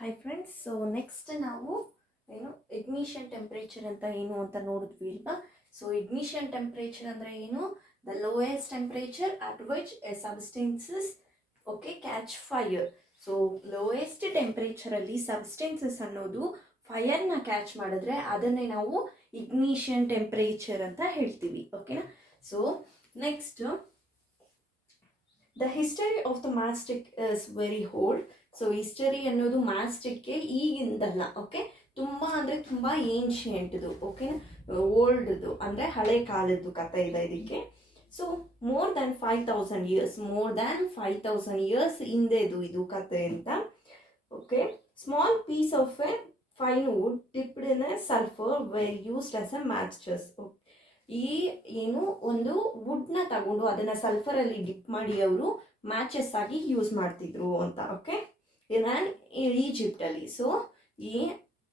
Hi friends, so next ನಾವು ignition temperature ಅಂತ ನೋಡಿದ್ವಿ ಇಲ್ವಾ. ಸೊ ಇಗ್ನಿಷನ್ ಟೆಂಪ್ರೇಚರ್ ಅಂದರೆ ಏನು? The lowest temperature at which a substances catch fire. So ಲೋಯೆಸ್ಟ್ ಟೆಂಪ್ರೇಚರಲ್ಲಿ ಸಬ್ಸ್ಟೆನ್ಸಸ್ ಅನ್ನೋದು ಫೈರ್ನ ಕ್ಯಾಚ್ ಮಾಡಿದ್ರೆ ಅದನ್ನೇ ನಾವು ಇಗ್ನಿಷನ್ ಟೆಂಪ್ರೇಚರ್ ಅಂತ ಹೇಳ್ತೀವಿ. ಓಕೆನಾ? So next, the history of the mastic is very old. So history ಅನ್ನೋದು ಮ್ಯಾಸ್ಟಿಕ್ಗೆ ಈಗಿಂದಲ್ಲ, ತುಂಬ ಅಂದರೆ ತುಂಬ ಏನ್ಷಿಯಂಟ್ದು, ಓಕೆನಾ, ಓಲ್ಡ್ದು ಅಂದರೆ ಹಳೆ ಕಾಲದ್ದು ಕಥೆ ಇದೆ ಇದಕ್ಕೆ. So more than 5000 years, more than 5000 years ಹಿಂದೆದು ಇದು ಕಥೆ ಅಂತ. Okay, small piece of a fine wood dipped in a sulphur were used as a matches. ಈ ಒಂದು ವುಡ್ನ ತಗೊಂಡು ಅದನ್ನ ಸಲ್ಫರಲ್ಲಿ ಡಿಪ್ ಮಾಡಿ ಅವರು ಮ್ಯಾಚಸ್ ಆಗಿ ಯೂಸ್ ಮಾಡ್ತಿದ್ರು ಅಂತ. ಓಕೆ, ಈಜಿಪ್ಟಲ್ಲಿ. ಸೊ ಈ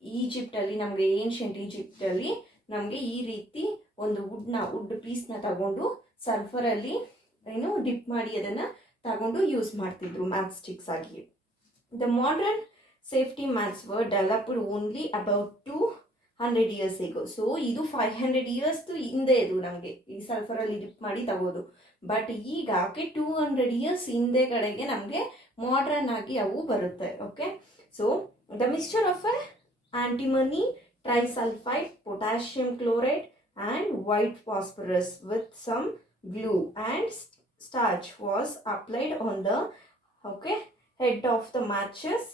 ಈಜಿಪ್ಟಲ್ಲಿ ನಮಗೆ ಏನ್ಷಿಯಂಟ್ ಈಜಿಪ್ಟಲ್ಲಿ ನಮಗೆ ಈ ರೀತಿ ಒಂದು ವುಡ್ ಪೀಸ್ನ ತಗೊಂಡು ಸಲ್ಫರಲ್ಲಿ ಡಿಪ್ ಮಾಡಿ ಅದನ್ನು ತಗೊಂಡು ಯೂಸ್ ಮಾಡ್ತಿದ್ರು ಮ್ಯಾಚ್ ಸ್ಟಿಕ್ಸ್ ಆಗಿ. The modern safety mats var developed only about 200 years ago. So ಇದು 500 ಇಯರ್ಸ್ ಹಿಂದೆ ಇದು ನಮಗೆ ಈ ಸಲ್ಫರಲ್ಲಿ ಡಿಪ್ ಮಾಡಿ ತಗೋದು. ಬಟ್ ಈಗ 200 ಇಯರ್ಸ್ ಹಿಂದೆ ಕಡೆಗೆ ನಮಗೆ ಮಾಡರ್ನ್ ಆಗಿ ಅವು ಬರುತ್ತೆ. Okay, so the mixture of antimony, trisulphide, potassium chloride and white phosphorus with some glue and starch was applied on the head of the matches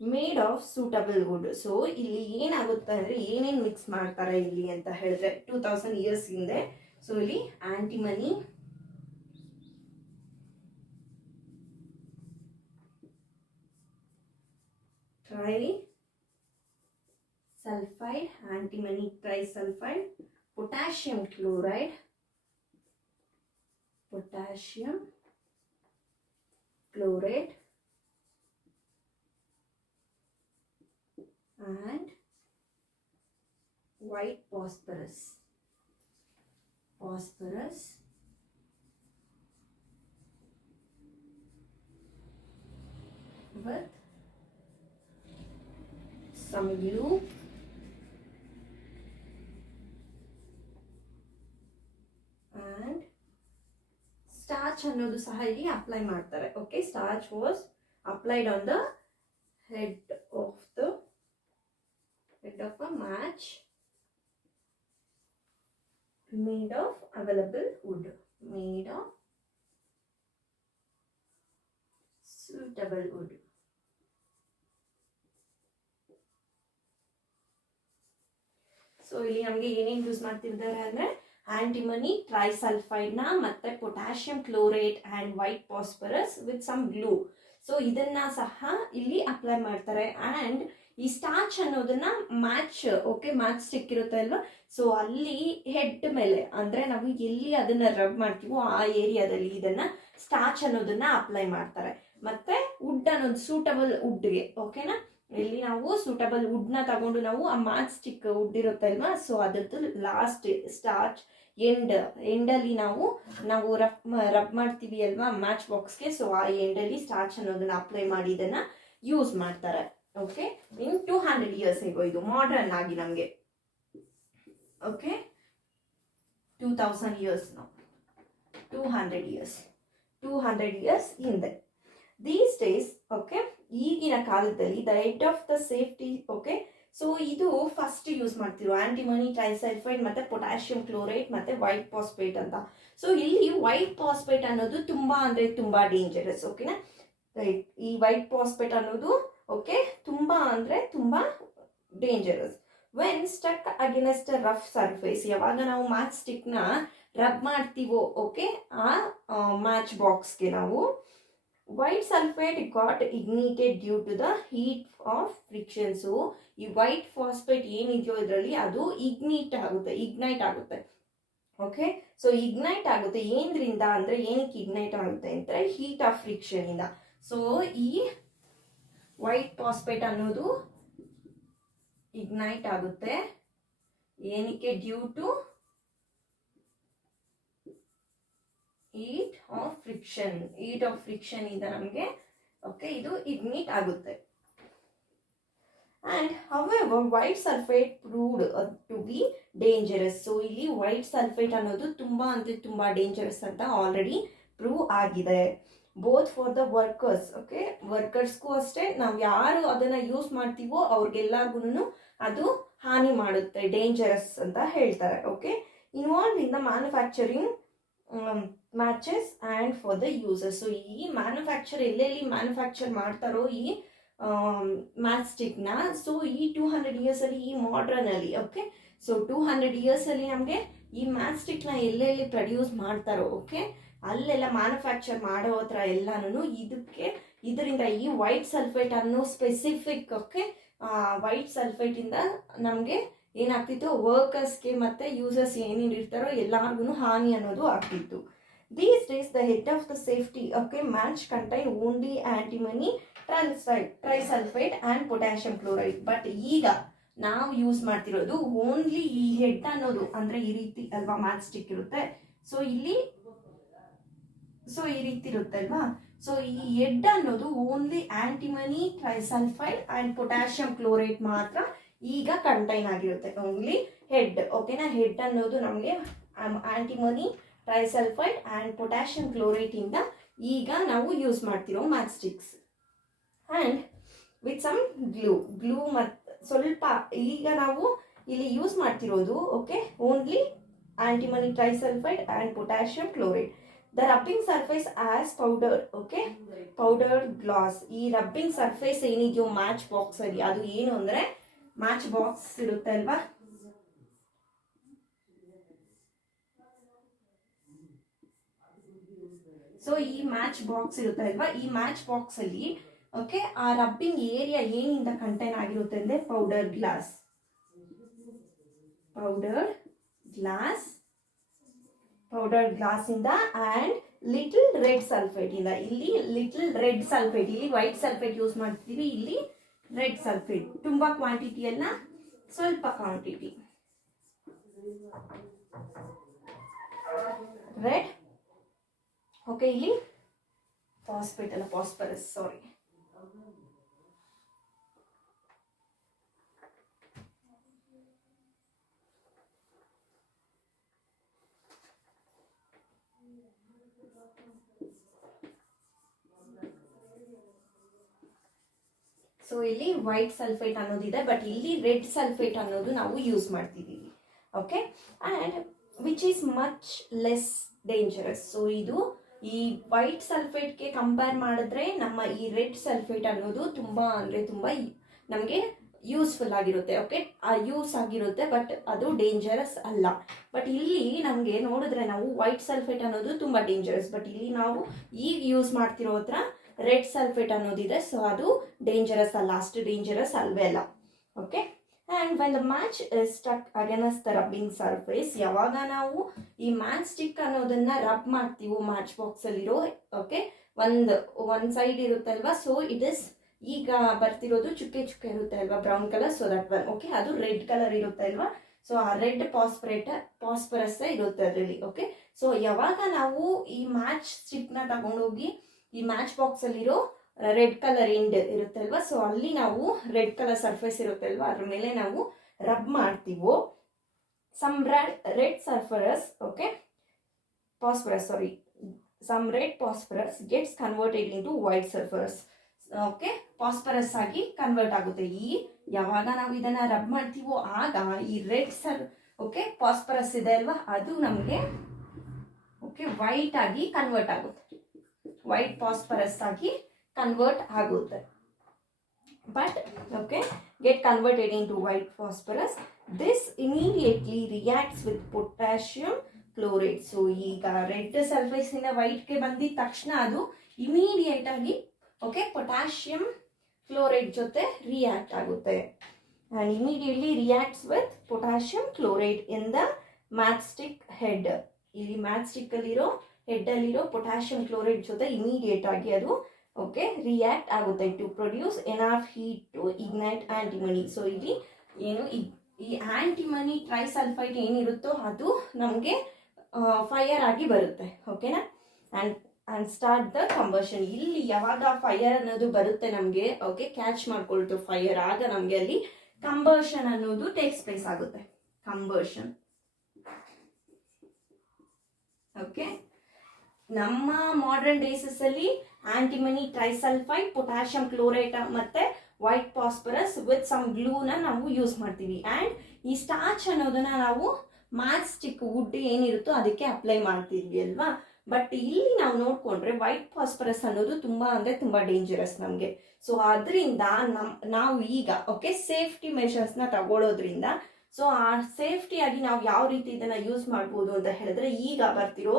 made of suitable wood. So ಇಲ್ಲಿ ಏನಾಗುತ್ತೆ ಅಂದರೆ ಏನೇನು mix ಮಾಡ್ತಾರೆ ಇಲ್ಲಿ ಅಂತ ಹೇಳಿದ್ರೆ 2000 years ಹಿಂದೆ. So ಇಲ್ಲಿ antimony, trisulphide, antimony trisulphide, potassium chloride, and white phosphorus with some glue and starch ಅನ್ನೋದು ಸಹ ಇಲ್ಲಿ ಅಪ್ಲೈ ಮಾಡ್ತಾರೆ. Okay, starch was applied on the head of a match made of available wood, made of suitable wood. So ಇಲ್ಲಿ ನಮಗೆ ಏನೇನು use ಮಾಡ್ತಿದ್ದಾರೆ ಅಂದರೆ antimony ಟ್ರೈಸಲ್ಫೈಡ್ನ ಮತ್ತೆ potassium chloride and white phosphorus with some glue. So ಇದನ್ನ ಸಹ ಇಲ್ಲಿ ಅಪ್ಲೈ ಮಾಡ್ತಾರೆ. ಆ್ಯಂಡ್ ಈ ಸ್ಟಾರ್ಚ್ ಅನ್ನೋದನ್ನ ಮ್ಯಾಚ್ ಸ್ಟಿಕ್ ಇರುತ್ತೆ ಅಲ್ವಾ, ಸೊ ಅಲ್ಲಿ ಹೆಡ್ ಮೇಲೆ ಅಂದರೆ ನಾವು ಎಲ್ಲಿ ಅದನ್ನ ರಬ್ ಮಾಡ್ತೀವೋ ಆ ಏರಿಯಾದಲ್ಲಿ ಇದನ್ನ ಸ್ಟಾರ್ಚ್ ಅನ್ನೋದನ್ನ ಅಪ್ಲೈ ಮಾಡ್ತಾರೆ. ಮತ್ತೆ ವುಡ್ ಅನ್ನೋದು ಸೂಟಬಲ್ ವುಡ್ಗೆ, ಓಕೆನಾ, ಇಲ್ಲಿ ನಾವು ಸೂಟಬಲ್ ವುಡ್ನ ತಗೊಂಡು ನಾವು ಆ ಮ್ಯಾಚ್ ಸ್ಟಿಕ್ ವುಡ್ ಇರುತ್ತಲ್ವಾ, ಸೊ ಅದ್ರದ್ದು ಲಾಸ್ಟ್ ಸ್ಟಾರ್ಚ್ ಎಂಡಲ್ಲಿ ನಾವು ರಬ್ ಮಾಡ್ತೀವಿ ಅಲ್ವಾ ಮ್ಯಾಚ್ ಬಾಕ್ಸ್ಗೆ. ಸೊ ಆ ಎಂಡಲ್ಲಿ ಸ್ಟಾರ್ಚ್ ಅನ್ನೋದನ್ನ ಅಪ್ಲೈ ಮಾಡಿ ಇದನ್ನ ಯೂಸ್ ಮಾಡ್ತಾರೆ. ಓಕೆ, ಇನ್ 200 ಇಯರ್ಸ್ ಹೇಗೋ ಇದು ಮಾಡರ್ನ್ ಆಗಿ ನಮಗೆ. ಓಕೆ, 2000 ಇಯರ್ಸ್ ನಾವು 200 ಇಯರ್ಸ್ ಹಿಂದೆ. ದೀಸ್ ಡೇಸ್ ಈಗಿನ ಕಾಲದಲ್ಲಿ the head of the safety, so ಇದು ಫಸ್ಟ್ ಯೂಸ್ ಮಾಡ್ತಿರೋ ಆಂಟಿಮನಿ ಟ್ರೈಸಲ್ಫೈಡ್ ಮತ್ತೆ ಪೊಟ್ಯಾಷಿಯಂ ಕ್ಲೋರೈಡ್ ಮತ್ತೆ ವೈಟ್ ಫಾಸ್ಫೇಟ್ ಅಂತ. ಸೊ ಇಲ್ಲಿ ವೈಟ್ ಫಾಸ್ಫೇಟ್ ಅನ್ನೋದು ತುಂಬಾ ಡೇಂಜರಸ್. ಓಕೆನಾ, ರೈಟ್, ಈ ವೈಟ್ ಫಾಸ್ಫೇಟ್ ಅನ್ನೋದು ತುಂಬಾ dangerous. When stuck against rough surface, ಯಾವಾಗ ನಾವು ಮ್ಯಾಚ್ ಸ್ಟಿಕ್ನ ರಬ್ ಮಾಡ್ತೀವೋ ಆ ಮ್ಯಾಚ್ ಬಾಕ್ಸ್ಗೆ ನಾವು white sulphate got ignited due to the heat of friction. So ಈ ವೈಟ್ ಫಾಸ್ಫೇಟ್ ಏನಿದೆಯೋ ಇದರಲ್ಲಿ ಅದು ಇಗ್ನೈಟ್ ಆಗುತ್ತೆ. ಓಕೆ, ಸೊ ಇಗ್ನೈಟ್ ಆಗುತ್ತೆ ಏನ್ರಿಂದ ಅಂದರೆ ಏನಕ್ಕೆ ಇಗ್ನೈಟ್ ಆಗುತ್ತೆ ಅಂದರೆ ಹೀಟ್ ಆಫ್ ಫ್ರಿಕ್ಷನ್ ಇಂದ. ಸೊ ಈ ವೈಟ್ ಫಾಸ್ಫೇಟ್ ಅನ್ನೋದು ಇಗ್ನೈಟ್ ಆಗುತ್ತೆ ಏನಕ್ಕೆ? Due to heat of friction ಇಂದ ನಮಗೆ ಇದು ಇಗ್ನಿಟ್ ಆಗುತ್ತೆ. And however white sulphate proved to be dangerous. So ಇಲ್ಲಿ ವೈಟ್ ಸಲ್ಫೇಟ್ ಅನ್ನೋದು ತುಂಬ ಅಂದರೆ ತುಂಬ ಡೇಂಜರಸ್ ಅಂತ ಆಲ್ರೆಡಿ ಪ್ರೂವ್ ಆಗಿದೆ. Both for the workers, okay, ವರ್ಕರ್ಸ್ಗೂ ಅಷ್ಟೇ, ನಾವು ಯಾರು ಅದನ್ನು ಯೂಸ್ ಮಾಡ್ತೀವೋ ಅವ್ರಿಗೆಲ್ಲರಿಗೂ ಅದು ಹಾನಿ ಮಾಡುತ್ತೆ, ಡೇಂಜರಸ್ ಅಂತ ಹೇಳ್ತಾರೆ. Okay, involve in the manufacturing matches and for the users. So ಈ ಮ್ಯಾನುಫ್ಯಾಕ್ಚರ್ ಎಲ್ಲೆಲ್ಲಿ ಮ್ಯಾನುಫ್ಯಾಕ್ಚರ್ ಮಾಡ್ತಾರೋ ಈ ಮ್ಯಾಚ್ ಸ್ಟಿಕ್ನ, ಸೊ ಈ 200 ಇಯರ್ಸಲ್ಲಿ ಈ ಮಾಡ್ರನಲ್ಲಿ, ಓಕೆ, ಸೊ 200 ಇಯರ್ಸಲ್ಲಿ ನಮಗೆ ಈ ಮ್ಯಾಚ್ ಸ್ಟಿಕ್ನ ಎಲ್ಲೆಲ್ಲಿ ಪ್ರೊಡ್ಯೂಸ್ ಮಾಡ್ತಾರೋ, ಓಕೆ, ಅಲ್ಲೆಲ್ಲ ಮ್ಯಾನುಫ್ಯಾಕ್ಚರ್ ಮಾಡೋ ಹತ್ರ ಎಲ್ಲಾನು ಇದರಿಂದ ಈ ವೈಟ್ ಸಲ್ಫೇಟ್ ಅನ್ನೋ ಸ್ಪೆಸಿಫಿಕ್, ಓಕೆ, ವೈಟ್ ಸಲ್ಫೇಟಿಂದ ನಮಗೆ ಏನಾಗ್ತಿತ್ತು, ವರ್ಕರ್ಸ್ಗೆ ಮತ್ತು ಯೂಸರ್ಸ್ ಏನೇನು ಇರ್ತಾರೋ ಎಲ್ಲರಿಗೂ ಹಾನಿ ಅನ್ನೋದು ಆಗ್ತಿತ್ತು. These days the head of the safety, okay, match contain only antimony trisulfate and potassium chloride. But ಈಗ ನಾವು ಯೂಸ್ ಮಾಡ್ತಿರೋದು ಓನ್ಲಿ ಈ ಹೆಡ್ ಅನ್ನೋದು, ಅಂದರೆ ಈ ರೀತಿ ಅಲ್ವಾ ಮ್ಯಾಚ್ ಸ್ಟಿಕ್ ಇರುತ್ತೆ, ಸೊ ಇಲ್ಲಿ ಈ ರೀತಿ ಇರುತ್ತೆ ಅಲ್ವಾ, ಸೊ ಈ ಹೆಡ್ ಅನ್ನೋದು only antimony trisulphide and potassium chloride ಮಾತ್ರ ಈಗ ಕಂಟೈನ್ ಆಗಿರುತ್ತೆ, ಓನ್ಲಿ ಹೆಡ್. ಓಕೆನಾ, ಹೆಡ್ ಅನ್ನೋದು ನಮಗೆ antimony trisulphide and potassium chloride ಇಂದ ಈಗ ನಾವು ಯೂಸ್ ಮಾಡ್ತಿರೋ match sticks. And with some glue ಮತ್ತು ಸ್ವಲ್ಪ ಈಗ ನಾವು ಇಲ್ಲಿ ಯೂಸ್ ಮಾಡ್ತಿರೋದು, okay, only antimony trisulphide and potassium chloride. The rubbing surface as powder, okay, powdered glass. ಈ ರಬ್ಬಿಂಗ್ ಸರ್ಫೇಸ್ ಏನಿದೆಯೋ ಮ್ಯಾಚ್ ಬಾಕ್ಸ್ ಅಲ್ಲಿ, ಅದು ಏನು ಅಂದರೆ ಮ್ಯಾಚ್ ಬಾಕ್ಸ್ ಇರುತ್ತೆ ಅಲ್ವಾ, ಸೊ ಈ ಮ್ಯಾಚ್ ಬಾಕ್ಸ್ ಇರುತ್ತೆ ಅಲ್ವಾ, ಈ ಮ್ಯಾಚ್ ಬಾಕ್ಸ್ ಅಲ್ಲಿ, ಓಕೆ, ಆ ರಬ್ಬಿಂಗ್ ಏರಿಯಾ ಏನಿಂದ ಕಂಟೈನ್ ಆಗಿರುತ್ತೆ ಅಂದರೆ ಪೌಡರ್ ಗ್ಲಾಸ್ ಇಂದ ಆ್ಯಂಡ್ ಲಿಟಲ್ ರೆಡ್ ಸಲ್ಫೇಟ್ ಇಂದ. ಇಲ್ಲಿ ಲಿಟಲ್ ರೆಡ್ ಸಲ್ಫೇಟ್, ಇಲ್ಲಿ ವೈಟ್ ಸಲ್ಫೇಟ್ ಯೂಸ್ ಮಾಡ್ತೀವಿ, ಇಲ್ಲಿ ರೆಡ್ ಸಲ್ಫೇಟ್. ತುಂಬ ಕ್ವಾಂಟಿಟಿಯನ್ನ ಸ್ವಲ್ಪ ಕ್ವಾಂಟಿಟಿ ರೆಡ್, ಓಕೆ, ಇಲ್ಲಿ ಫಾಸ್ಫೇಟ್ ಅಲ್ಲ, ಫಾಸ್ಫರಸ್, ಸಾರಿ. ಸೊ ಇಲ್ಲಿ ವೈಟ್ ಸಲ್ಫೇಟ್ ಅನ್ನೋದಿದೆ, ಬಟ್ ಇಲ್ಲಿ ರೆಡ್ ಸಲ್ಫೇಟ್ ಅನ್ನೋದು ನಾವು ಯೂಸ್ ಮಾಡ್ತಿದ್ದೀವಿ. Okay, and which is much less dangerous. So ಇದು ಈ ವೈಟ್ ಸಲ್ಫೇಟ್ಗೆ ಕಂಪೇರ್ ಮಾಡಿದ್ರೆ ನಮ್ಮ ಈ ರೆಡ್ ಸಲ್ಫೇಟ್ ಅನ್ನೋದು ತುಂಬ ಅಂದರೆ ತುಂಬ ನಮಗೆ ಯೂಸ್ಫುಲ್ ಆಗಿರುತ್ತೆ, ಓಕೆ, ಯೂಸ್ ಆಗಿರುತ್ತೆ, ಬಟ್ ಅದು ಡೇಂಜರಸ್ ಅಲ್ಲ. ಬಟ್ ಇಲ್ಲಿ ನಮಗೆ ನೋಡಿದ್ರೆ ನಾವು ವೈಟ್ ಸಲ್ಫೇಟ್ ಅನ್ನೋದು ತುಂಬ ಡೇಂಜರಸ್, ಬಟ್ ಇಲ್ಲಿ ನಾವು ಈಗ ಯೂಸ್ ಮಾಡ್ತಿರೋ ಹತ್ರ ರೆಡ್ ಸಲ್ಫೇಟ್ ಅನ್ನೋದಿದೆ, ಸೊ ಅದು ಡೇಂಜರಸ್ ಅಲ್ಲ, ಅಷ್ಟು ಡೇಂಜರಸ್ ಅಲ್ವೇ ಅಲ್ಲ. Okay, and when the match is stuck against the rubbing surface, ಯಾವಾಗ ನಾವು ಈ ಮ್ಯಾಚ್ ಸ್ಟಿಕ್ ಅನ್ನೋದನ್ನ ರಬ್ ಮಾಡ್ತೀವೋ ಮ್ಯಾಚ್ ಬಾಕ್ಸಲ್ಲಿರೋ, ಓಕೆ, ಒಂದು ಸೈಡ್ ಇರುತ್ತಲ್ವಾ, ಸೊ ಇಟ್ ಇಸ್ ಈಗ ಬರ್ತಿರೋದು ಚುಕ್ಕೆ ಇರುತ್ತೆ ಅಲ್ವಾ, brown colour, so that one, okay, ಅದು ರೆಡ್ ಕಲರ್ ಇರುತ್ತೆ ಅಲ್ವಾ, ಸೊ ಆ ರೆಡ್ ಪಾಸ್ಪರಸ್ ಇರುತ್ತೆ ಅದರಲ್ಲಿ. ಓಕೆ, ಸೊ ಯಾವಾಗ ನಾವು ಈ ಮ್ಯಾಚ್ ಸ್ಟಿಕ್ನ ತಗೊಂಡೋಗಿ ಈ ಮ್ಯಾಚ್ ಬಾಕ್ಸ್ ಅಲ್ಲಿರೋ ರೆಡ್ ಕಲರ್ ಎಂಡ್ ಇರುತ್ತೆ ಅಲ್ವಾ, ಸೊ ಅಲ್ಲಿ ನಾವು ರೆಡ್ ಕಲರ್ ಸರ್ಫೇಸ್ ಇರುತ್ತೆ ಅಲ್ವಾ, ಅದ್ರ ಮೇಲೆ ನಾವು ರಬ್ ಮಾಡ್ತೀವೋ, some red phosphorus, okay, some red phosphorus gets converted into white phosphorus, okay, phosphorus ಆಗಿ ಕನ್ವರ್ಟ್ ಆಗುತ್ತೆ. ಯಾವಾಗ ನಾವು ಇದನ್ನ ರಬ್ ಮಾಡ್ತೀವೋ ಆಗ ಈ ರೆಡ್ ಓಕೆ, ಪಾಸ್ಪರಸ್ ಇದೆ ಅಲ್ವಾ, ಅದು ನಮಗೆ, ಓಕೆ, ವೈಟ್ ಆಗಿ ಕನ್ವರ್ಟ್ ಆಗುತ್ತೆ, ವೈಟ್ ಪಾಸ್ಪರಸ್ ಆಗಿ ಕನ್ವರ್ಟ್ ಆಗುತ್ತೆ. But okay, get converted into white phosphorus. This immediately reacts with potassium chloride. So ಈಗ ರೆಡ್ ಸಲ್ಫೇಸ್ ಇಂದ ವೈಟ್ಗೆ ಬಂದಿದ ತಕ್ಷಣ ಅದು ಇಮಿಡಿಯೇಟ್ ಆಗಿ, ಓಕೆ, ಪೊಟ್ಯಾಷಿಯಂ ಕ್ಲೋರೈಡ್ ಜೊತೆ ರಿಯಾಕ್ಟ್ ಆಗುತ್ತೆ. And immediately reacts with potassium chloride in the match stick head. ಇಲ್ಲಿ match stick ಅಲ್ಲಿರೋ ಹೆಡ್ ಅಲ್ಲಿರೋ ಪೊಟ್ಯಾಷಿಯಂ ಕ್ಲೋರೈಡ್ ಜೊತೆ ಇಮಿಡಿಯೇಟ್ ಆಗಿ ಅದು, ಓಕೆ, ರಿಯಾಕ್ಟ್ ಆಗುತ್ತೆ to produce enough heat to ignite antimony. So ಇಲ್ಲಿ ಏನು ಈ ಆಂಟಿಮನಿ ಟ್ರೈಸಲ್ಫೈಡ್ ಏನಿರುತ್ತೋ ಅದು ನಮಗೆ ಫೈರ್ ಆಗಿ ಬರುತ್ತೆ, ಓಕೆನಾ. And and start the combustion. ಇಲ್ಲಿ ಯಾವಾಗ ಫೈರ್ ಅನ್ನೋದು ಬರುತ್ತೆ ನಮಗೆ, ಓಕೆ, ಕ್ಯಾಚ್ ಮಾಡ್ಕೊಳ್ತು ಫೈರ್, ಆಗ ನಮಗೆ ಅಲ್ಲಿ ಕಂಬಷನ್ ಅನ್ನೋದು ಟೇಕ್ಸ್ ಪ್ಲೇಸ್ ಆಗುತ್ತೆ. ಕಂಬಷನ್. ಓಕೆ, ನಮ್ಮ ಮಾಡರ್ನ್ ಡೇಸಸ್ ಅಲ್ಲಿ ಆಂಟಿಮನಿ ಟ್ರೈಸಲ್ಫೈಡ್, ಪೊಟ್ಯಾಷಿಯಂ ಕ್ಲೋರೇಟ್ ಮತ್ತೆ ವೈಟ್ ಫಾಸ್ಫರಸ್ ವಿತ್ ಸಮ್ ಗ್ಲೂನ ನಾವು ಯೂಸ್ ಮಾಡ್ತೀವಿ. ಆ್ಯಂಡ್ ಈ ಸ್ಟಾರ್ಚ್ ಅನ್ನೋದನ್ನ ನಾವು ಮ್ಯಾಚ್ ಸ್ಟಿಕ್ ವುಡ್ ಏನಿರುತ್ತೋ ಅದಕ್ಕೆ ಅಪ್ಲೈ ಮಾಡ್ತೀವಿ ಅಲ್ವಾ. ಬಟ್ ಇಲ್ಲಿ ನಾವು ನೋಡ್ಕೊಂಡ್ರೆ ವೈಟ್ ಫಾಸ್ಫರಸ್ ಅನ್ನೋದು ತುಂಬಾ ಅಂದ್ರೆ ತುಂಬಾ ಡೇಂಜರಸ್ ನಮಗೆ. ಸೊ ಅದರಿಂದ ನಾವು ಈಗ ಓಕೆ ಸೇಫ್ಟಿ ಮೆಷರ್ಸ್ನ ತಗೊಳ್ಳೋದ್ರಿಂದ, ಸೊ ಆ ಸೇಫ್ಟಿಯಾಗಿ ನಾವು ಯಾವ ರೀತಿ ಇದನ್ನ ಯೂಸ್ ಮಾಡ್ಬೋದು ಅಂತ ಹೇಳಿದ್ರೆ, ಈಗ ಬರ್ತಿರೋ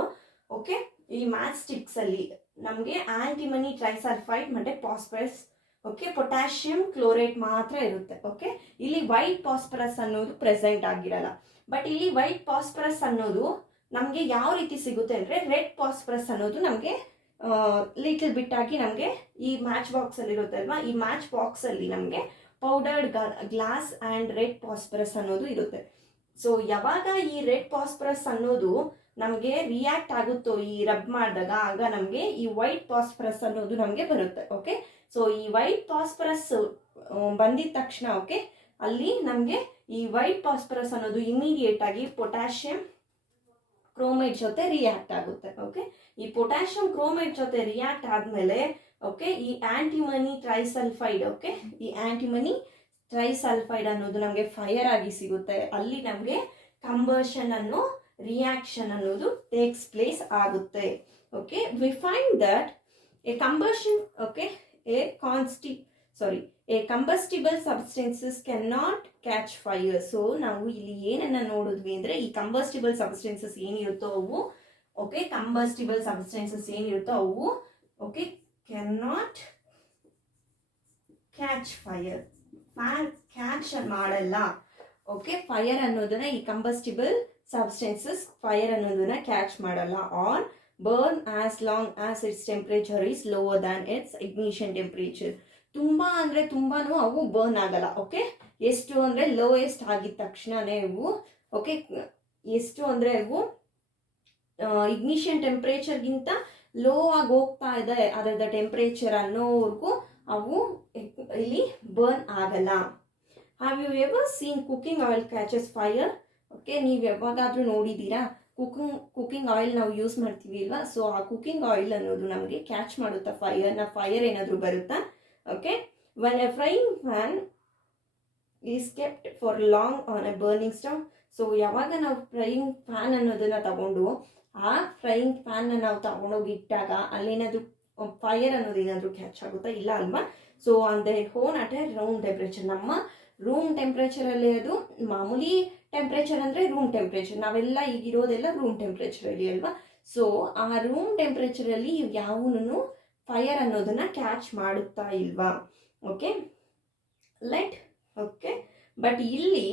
ಓಕೆ ಈ ಮ್ಯಾಚ್ ಸ್ಟಿಕ್ಸ್ ಅಲ್ಲಿ ನಮಗೆ ಆಂಟಿಮನಿ ಟ್ರೈಸಲ್ಫೈಡ್ ಮತ್ತೆ ಫಾಸ್ಫರಸ್, ಓಕೆ, ಪೊಟ್ಯಾಷಿಯಂ ಕ್ಲೋರೇಟ್ ಮಾತ್ರ ಇರುತ್ತೆ. ಓಕೆ, ಇಲ್ಲಿ ವೈಟ್ ಫಾಸ್ಫರಸ್ ಅನ್ನೋದು ಪ್ರೆಸೆಂಟ್ ಆಗಿರಲ್ಲ. ಬಟ್ ಇಲ್ಲಿ ವೈಟ್ ಫಾಸ್ಫರಸ್ ಅನ್ನೋದು ನಮಗೆ ಯಾವ ರೀತಿ ಸಿಗುತ್ತೆ ಅಂದರೆ, ರೆಡ್ ಫಾಸ್ಫರಸ್ ಅನ್ನೋದು ನಮಗೆ ಲಿಟಲ್ ಬಿಟ್ ಆಗಿ ನಮಗೆ ಈ ಮ್ಯಾಚ್ ಬಾಕ್ಸ್ ಅಲ್ಲಿ ಇರುತ್ತೆ ಅಲ್ವಾ, ಈ ಮ್ಯಾಚ್ ಬಾಕ್ಸ್ ಅಲ್ಲಿ ನಮಗೆ powdered glass and red phosphorus ಅನ್ನೋದು ಇರುತ್ತೆ. ಸೊ ಯಾವಾಗ ಈ ರೆಡ್ ಫಾಸ್ಫರಸ್ ಅನ್ನೋದು ನಮಗೆ ರಿಯಾಕ್ಟ್ ಆಗುತ್ತೋ ಈ ರಬ್ ಮಾಡಿದಾಗ, ಆಗ ನಮಗೆ ಈ ವೈಟ್ ಫಾಸ್ಫರಸ್ ಅನ್ನೋದು ನಮಗೆ ಬರುತ್ತೆ. ಓಕೆ, ಸೊ ಈ ವೈಟ್ ಫಾಸ್ಫರಸ್ ಬಂದಿದ ತಕ್ಷಣ ಓಕೆ ಅಲ್ಲಿ ನಮಗೆ ಈ ವೈಟ್ ಫಾಸ್ಫರಸ್ ಅನ್ನೋದು ಇಮಿಡಿಯೇಟ್ ಆಗಿ ಪೊಟ್ಯಾಷಿಯಂ ಕ್ರೋಮೇಟ್ ಜೊತೆ ರಿಯಾಕ್ಟ್ ಆಗುತ್ತೆ. ಓಕೆ, ಈ ಪೊಟ್ಯಾಷಿಯಂ ಕ್ರೋಮೇಟ್ ಜೊತೆ ರಿಯಾಕ್ಟ್ ಆದ್ಮೇಲೆ ಓಕೆ ಈ ಆಂಟಿಮನಿ ಟ್ರೈಸಲ್ಫೈಡ್, ಓಕೆ ಈ ಆಂಟಿಮನಿ ಟ್ರೈಸಲ್ಫೈಡ್ ಅನ್ನೋದು ನಮಗೆ ಫೈರ್ ಆಗಿ ಸಿಗುತ್ತೆ. ಅಲ್ಲಿ ನಮಗೆ ಕಂಬಷನ್ ಅನ್ನೋ ರಿಯಾಕ್ಷನ್ ಅನ್ನೋದು ಟೇಕ್ಸ್ ಪ್ಲೇಸ್ ಆಗುತ್ತೆ. Okay, we find that a combustion, okay a combustible substances can not catch fire. So ನಾವು ಇಲ್ಲಿ ಏನನ್ನ ನೋಡಿದ್ವಿ ಅಂದ್ರೆ, ಈ ಕಂಬಸ್ಟಿಬಲ್ ಸಬ್ಸ್ಟೆನ್ಸಸ್ ಏನಿರುತ್ತೋ ಅವು, ಓಕೆ ಕಂಬಸ್ಟಿಬಲ್ ಸಬ್ಸ್ಟೆನ್ಸಸ್ ಏನಿರುತ್ತೋ ಅವು okay can not catch fire, catch ಮಾಡಲ್ಲ. ಓಕೆ, ಫೈರ್ ಅನ್ನೋದನ್ನ ಈ ಕಂಬಸ್ಟಿಬಲ್ ಸಬ್ಸ್ಟೆನ್ಸಸ್ ಫೈರ್ ಅನ್ನೋದನ್ನ ಕ್ಯಾಚ್ ಮಾಡಲ್ಲ. Or burn as long as its temperature is lower than its ignition temperature. ತುಂಬಾ ಅಂದ್ರೆ ತುಂಬಾನು ಅವು ಬರ್ನ್ ಆಗಲ್ಲ. ಓಕೆ, ಎಷ್ಟು ಅಂದ್ರೆ ಲೋಯೆಸ್ಟ್ ಆಗಿದ ತಕ್ಷಣನೇ ಇವು ಓಕೆ ಎಷ್ಟು ಅಂದ್ರೆ ಇವು ಇಗ್ನಿಷನ್ ಟೆಂಪರೇಚರ್ಗಿಂತ ಲೋ ಆಗಿ ಹೋಗ್ತಾ ಇದೆ ಅದರ ಟೆಂಪರೇಚರ್ ಅನ್ನೋವರೆಗೂ ಅವು ಇಲ್ಲಿ ಬರ್ನ್ ಆಗಲ್ಲ. Have you ever seen cooking oil catches fire? Okay, ನೀವು ಯಾವಾಗಾದ್ರೂ ನೋಡಿದ್ದೀರಾ ಕುಕಿಂಗ್ ಆಯಿಲ್ ನಾವು ಯೂಸ್ ಮಾಡ್ತೀವಿ ಇಲ್ವಾ, ಸೊ ಆ ಕುಕಿಂಗ್ ಆಯಿಲ್ ಅನ್ನೋದು ನಮಗೆ ಕ್ಯಾಚ್ ಮಾಡುತ್ತಾ ಫೈರ್ ಏನಾದರೂ ಬರುತ್ತಾ? Okay, when A frying PAN is kept for long on A burning stove. So ಯಾವಾಗ ನಾವು ಫ್ರೈಯಿಂಗ್ ಪ್ಯಾನ್ ಅನ್ನೋದನ್ನ ತಗೊಂಡು ಆ ಫ್ರೈಯಿಂಗ್ ಪ್ಯಾನ್ ನಾವು ತಗೊಂಡೋಗಿ ಇಟ್ಟಾಗ ಅಲ್ಲೇನಾದ್ರೂ ಫೈರ್ ಅನ್ನೋದು ಏನಾದರೂ ಕ್ಯಾಚ್ ಆಗುತ್ತಾ? ಇಲ್ಲ ಅಲ್ವಾ. ಸೊ ಅಂದ್ರೆ own at A room temperature, ನಮ್ಮ ರೂಮ್ ಟೆಂಪ್ರೇಚರ್ ಅಲ್ಲಿ ಅದು ಮಾಮೂಲಿ ಟೆಂಪ್ರೇಚರ್ ಅಂದ್ರೆ ರೂಮ್ ಟೆಂಪ್ರೇಚರ್, ನಾವೆಲ್ಲ ಈಗಿರೋದೆಲ್ಲ ರೂಮ್ ಟೆಂಪ್ರೇಚರ್ ಅಲ್ಲಿ ಅಲ್ವಾ. ಸೊ ಆ ರೂಮ್ ಟೆಂಪ್ರೇಚರ್ ಅಲ್ಲಿ ಯಾವೂನು ಫೈರ್ ಅನ್ನೋದನ್ನ ಕ್ಯಾಚ್ ಮಾಡುತ್ತಾ ಇಲ್ವಾ? ಓಕೆ ಓಕೆ, ಬಟ್ ಇಲ್ಲಿ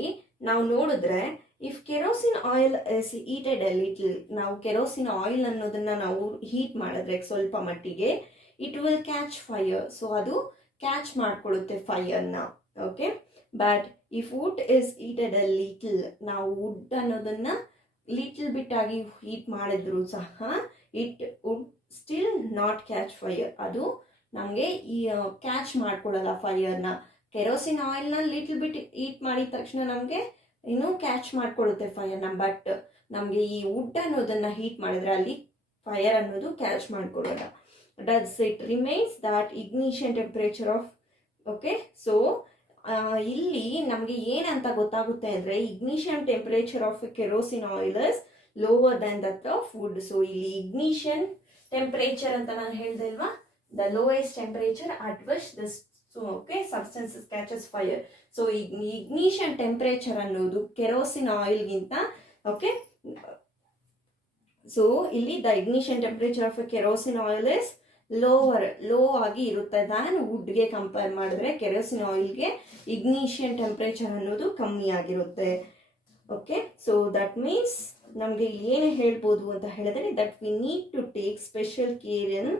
ನಾವು ನೋಡಿದ್ರೆ if kerosene oil is heated a little, ನಾವು ಕೆರೋಸಿನ್ ಆಯಿಲ್ ಅನ್ನೋದನ್ನ ನಾವು ಹೀಟ್ ಮಾಡಿದ್ರೆ ಸ್ವಲ್ಪ ಮಟ್ಟಿಗೆ, it will catch fire. So ಅದು ಕ್ಯಾಚ್ ಮಾಡ್ಕೊಳ್ಳುತ್ತೆ ಫೈರ್ನ. Okay, but if wood is heated a little, ನಾವು ವುಡ್ ಅನ್ನೋದನ್ನ ಲಿಟಲ್ ಬಿಟ್ ಆಗಿ ಹೀಟ್ ಮಾಡಿದ್ರು ಸಹ it would still not catch fire, ಅದು ನಮಗೆ ಈ ಕ್ಯಾಚ್ ಮಾಡ್ಕೊಡಲ್ಲ ಫೈರ್ನ. ಕೆರೋಸಿನ್ ಆಯಿಲ್ನ ಲಿಟಲ್ ಬಿಟ್ ಹೀಟ್ ಮಾಡಿದ ತಕ್ಷಣ ನಮಗೆ ಇನ್ನೂ ಕ್ಯಾಚ್ ಮಾಡ್ಕೊಳ್ಳುತ್ತೆ ಫೈರ್ನ. ಬಟ್ ನಮಗೆ ಈ ವುಡ್ ಅನ್ನೋದನ್ನ ಹೀಟ್ ಮಾಡಿದ್ರೆ ಅಲ್ಲಿ ಫೈರ್ ಅನ್ನೋದು ಕ್ಯಾಚ್ ಮಾಡ್ಕೊಳ್ಳಲ್ಲ. Does it remains that ignition temperature of okay. So ಇಲ್ಲಿ ನಮಗೆ ಏನಂತ ಗೊತ್ತಾಗುತ್ತೆ ಅಂದರೆ, ignition temperature of kerosene oil is lower than that of wood. So ಇಲ್ಲಿ ಇಗ್ನಿಷನ್ ಟೆಂಪರೇಚರ್ ಅಂತ ನಾನು ಹೇಳಿದೆ ಅಲ್ವಾ, the lowest temperature at which this okay substances catches fire. So ignition temperature ಅನ್ನೋದು ಕೆರೋಸಿನ್ ಆಯಿಲ್ಗಿಂತ ಓಕೆ. ಸೊ ಇಲ್ಲಿ the ignition temperature of kerosene oil is low ಆಗಿ ಇರುತ್ತೆ ದ್ಯಾನ್ ವುಡ್ಗೆ ಕಂಪೇರ್ ಮಾಡಿದ್ರೆ ಕೆರೋಸಿನ್ ಆಯಿಲ್ಗೆ ಇಗ್ನಿಷನ್ ಟೆಂಪರೇಚರ್ ಅನ್ನೋದು ಕಮ್ಮಿ ಆಗಿರುತ್ತೆ. ಓಕೆ, ಸೊ ದಟ್ ಮೀನ್ಸ್ ನಮಗೆ ಏನು ಹೇಳ್ಬೋದು ಅಂತ ಹೇಳಿದ್ರೆ, that we need to take special care in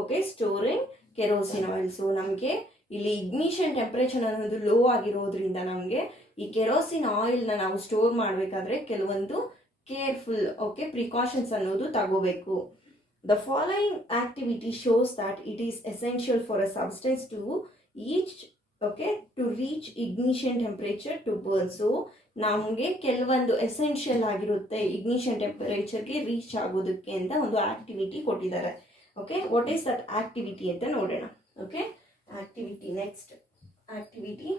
okay storing kerosene oil. So ನಮಗೆ ಇಲ್ಲಿ ಇಗ್ನಿಷನ್ ಟೆಂಪರೇಚರ್ ಅನ್ನೋದು ಲೋ ಆಗಿರೋದ್ರಿಂದ ನಮಗೆ ಈ ಕೆರೋಸಿನ್ ಆಯಿಲ್ನ ನಾವು ಸ್ಟೋರ್ ಮಾಡಬೇಕಾದ್ರೆ ಕೆಲವೊಂದು ಕೇರ್ಫುಲ್ ಓಕೆ ಪ್ರಿಕಾಷನ್ಸ್ ಅನ್ನೋದು ತಗೋಬೇಕು. The following activity shows that it is essential for a substance to each to reach ignition temperature to burn. So ನಮಗೆ ಕೆಲವೊಂದು ಎಸೆನ್ಷಿಯಲ್ ಆಗಿರುತ್ತೆ ಇಗ್ನಿಷನ್ ಟೆಂಪರೇಚರ್ಗೆ ರೀಚ್ ಆಗೋದಕ್ಕೆ ಅಂತ ಒಂದು ಆಕ್ಟಿವಿಟಿ ಕೊಟ್ಟಿದ್ದಾರೆ. Okay, what is that activity ಅಂತ ನೋಡೋಣ. Okay, activity, next activity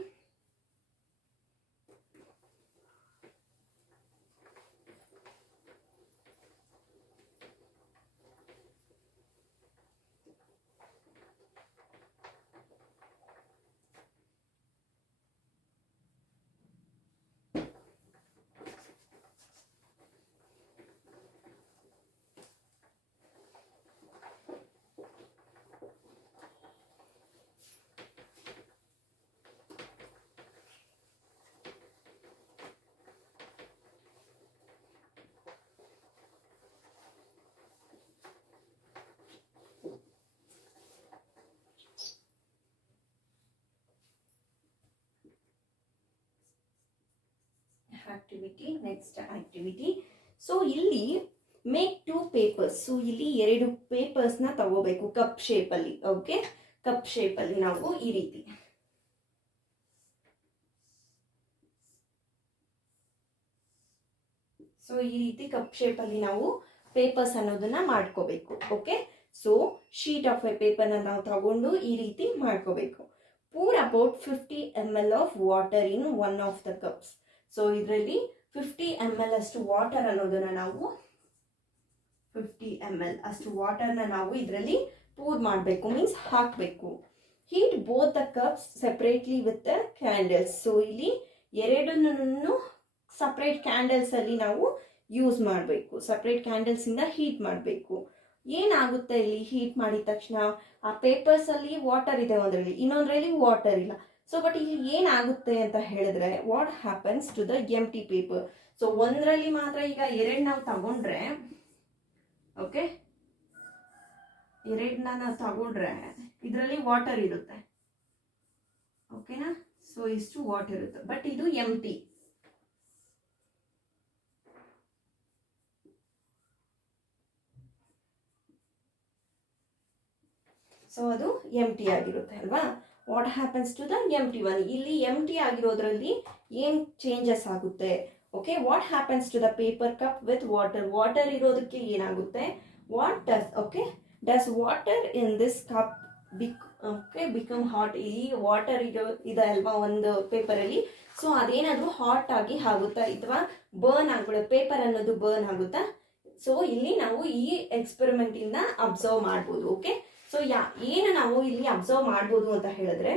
next activity. So ಇಲ್ಲಿ ಮೇಕ್ 2 ಪೇಪರ್ಸ್. ಸೊ ಇಲ್ಲಿ 2 ಪೇಪರ್ಸ್ನ ತಗೋಬೇಕು ಕಪ್ ಶೇಪಲ್ಲಿ. ಓಕೆ, ಕಪ್ ಶೇಪಲ್ಲಿ ನಾವು ಈ ರೀತಿ ಕಪ್ ಶೇಪಲ್ಲಿ ನಾವು ಪೇಪರ್ಸ್ ಅನ್ನೋದನ್ನ ಮಾಡ್ಕೋಬೇಕು. Okay, so sheet of A ಪೇಪರ್ನ ನಾವು ತಗೊಂಡು ಈ ರೀತಿ ಮಾಡ್ಕೋಬೇಕು. pour about 50 ml of water in one of the cups. So ಇದರಲ್ಲಿ 50 ml ಅಷ್ಟು ವಾಟರ್ ಅನ್ನೋದನ್ನ ನಾವು 50 ml ಅಷ್ಟು ವಾಟರ್ನ ನಾವು ಇದರಲ್ಲಿ ಪೂರ್ ಮಾಡಬೇಕು, ಮೀನ್ಸ್ ಹಾಕಬೇಕು. Heat both the cups separately with the candles. So ಇಲ್ಲಿ ಎರಡನ್ನೂ ಸಪ್ರೇಟ್ ಕ್ಯಾಂಡಲ್ಸ್ ಅಲ್ಲಿ ನಾವು ಯೂಸ್ ಮಾಡಬೇಕು. ಸಪ್ರೇಟ್ ಕ್ಯಾಂಡಲ್ಸ್ ಇಂದ ಹೀಟ್ ಮಾಡಬೇಕು. ಏನಾಗುತ್ತೆ ಇಲ್ಲಿ ಹೀಟ್ ಮಾಡಿದ ತಕ್ಷಣ ಆ ಪೇಪರ್ಸ್ ಅಲ್ಲಿ ವಾಟರ್ ಇದೆ ಒಂದರಲ್ಲಿ, ಇನ್ನೊಂದರಲ್ಲಿ ವಾಟರ್ ಇಲ್ಲ. ಸೊ ಬಟ್ ಇಲ್ಲಿ ಏನಾಗುತ್ತೆ ಅಂತ ಹೇಳಿದ್ರೆ what happens to the empty paper. So ಒಂದರಲ್ಲಿ ಮಾತ್ರ ಈಗ 2 ನಾವು ತಗೊಂಡ್ರೆ, ಓಕೆ, 2 ನಾವು ತಗೊಂಡ್ರೆ ಇದರಲ್ಲಿ ವಾಟರ್ ಇರುತ್ತೆ. ಓಕೆನಾ, ಸೊ ಇಷ್ಟು ವಾಟರ್ ಇರುತ್ತೆ, ಬಟ್ ಇದು ಎಂಪ್ಟಿ. ಸೊ ಅದು ಎಂಪ್ಟಿ ಆಗಿರುತ್ತೆ ಅಲ್ವಾ. What happens to the empty one. ಇಲ್ಲಿ ಎಂಪ್ಟಿ ಆಗಿರೋದ್ರಲ್ಲಿ ಏನ್ ಚೇಂಜಸ್ ಆಗುತ್ತೆ? Okay, what happens to the paper cup with water. Water ಇರೋದಕ್ಕೆ ಏನಾಗುತ್ತೆ? What does does water in this cup become hot. ಈ ವಾಟರ್ ಇದೆ ಅಲ್ವಾ ಒಂದು ಪೇಪರ್ ಅಲ್ಲಿ, ಸೊ ಅದೇನಾದ್ರೂ ಹಾಟ್ ಆಗಿ ಆಗುತ್ತಾ ಅಥವಾ ಬರ್ನ್ ಆಗ್ಬಿಡುತ್ತೆ, ಪೇಪರ್ ಅನ್ನೋದು ಬರ್ನ್ ಆಗುತ್ತಾ? ಸೊ ಇಲ್ಲಿ ನಾವು ಈ ಎಕ್ಸ್ಪೆರಿಮೆಂಟ್ ಇಂದ ಅಬ್ಸರ್ವ್ ಮಾಡ್ಬೋದು. ಓಕೆ, ಸೊ ಏನು ನಾವು ಇಲ್ಲಿ ಅಬ್ಸರ್ವ್ ಮಾಡ್ಬೋದು ಅಂತ ಹೇಳಿದ್ರೆ,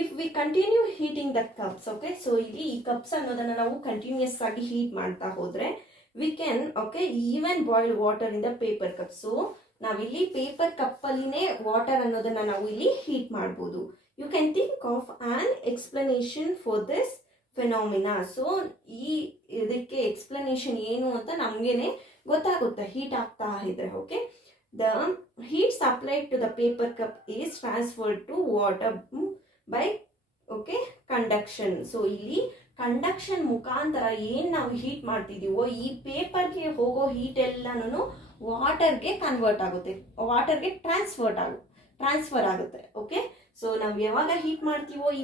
if we continue heating the cups, okay, so ಇಲ್ಲಿ ಈ ಕಪ್ಸ್ ಅನ್ನೋದನ್ನ ನಾವು ಕಂಟಿನ್ಯೂಸ್ ಆಗಿ ಹೀಟ್ ಮಾಡ್ತಾ ಹೋದ್ರೆ we can even boil water in the paper cup. So ನಾವಿಲ್ಲಿ ಪೇಪರ್ ಕಪ್ ಅಲ್ಲಿನೇ ವಾಟರ್ ಅನ್ನೋದನ್ನ ನಾವು ಇಲ್ಲಿ ಹೀಟ್ ಮಾಡ್ಬೋದು. You can think of an explanation for this phenomena. So ಈ ಇದಕ್ಕೆ ಎಕ್ಸ್ಪ್ಲನೇಷನ್ ಏನು ಅಂತ ನಮ್ಗೇನೆ ಗೊತ್ತಾಗುತ್ತೆ ಹೀಟ್ ಆಗ್ತಾ ಇದ್ರೆ. Okay, the heat supplied to the paper cup is transferred to water by conduction. So ಇಲ್ಲಿ ಕಂಡಕ್ಷನ್ ಮುಖಾಂತರ ಏನ್ ನಾವು ಹೀಟ್ ಮಾಡ್ತಿದೀವೋ ಈ ಪೇಪರ್ಗೆ ಹೋಗೋ ಹೀಟ್ ಎಲ್ಲಾನು ವಾಟರ್ಗೆ ಕನ್ವರ್ಟ್ ಆಗುತ್ತೆ, ವಾಟರ್ಗೆ ಟ್ರಾನ್ಸ್ಫರ್ ಆಗುತ್ತೆ. ಓಕೆ, ಸೊ ನಾವು ಯಾವಾಗ ಹೀಟ್ ಮಾಡ್ತೀವೋ ಈ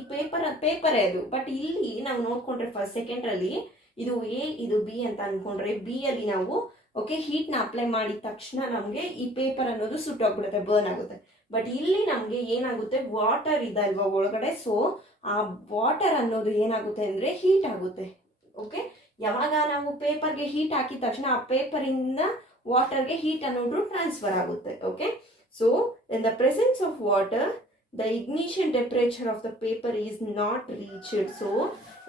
ಪೇಪರೇ ಅದು, ಬಟ್ ಇಲ್ಲಿ ನಾವು ನೋಡ್ಕೊಂಡ್ರೆ ಫಸ್ಟ್ ಸೆಕೆಂಡ್ ಅಲ್ಲಿ ಇದು ಎ ಇದು ಬಿ ಅಂತ ಅನ್ಕೊಂಡ್ರೆ ಬಿ ಅಲ್ಲಿ ನಾವು ಹೀಟ್ ನ ಅಪ್ಲೈ ಮಾಡಿದ ತಕ್ಷಣ ನಮ್ಗೆ ಈ ಪೇಪರ್ ಅನ್ನೋದು ಸುಟ್ಟೋಗ್ಬಿಡುತ್ತೆ, ಬರ್ನ್ ಆಗುತ್ತೆ. ಬಟ್ ಇಲ್ಲಿ ನಮ್ಗೆ ಏನಾಗುತ್ತೆ, ವಾಟರ್ ಇದೆ ಅಲ್ವಾ ಒಳಗಡೆ, ಸೊ ಆ ವಾಟರ್ ಅನ್ನೋದು ಏನಾಗುತ್ತೆ ಅಂದ್ರೆ ಹೀಟ್ ಆಗುತ್ತೆ. ಓಕೆ, ಯಾವಾಗ ನಾವು ಪೇಪರ್ಗೆ ಹೀಟ್ ಹಾಕಿದ ತಕ್ಷಣ ಆ ಪೇಪರ್ ಇಂದ ವಾಟರ್ಗೆ ಹೀಟ್ ಅನ್ನೋದು ಟ್ರಾನ್ಸ್ಫರ್ ಆಗುತ್ತೆ. Okay, so in the presence of water the ignition temperature of the paper is not reached. So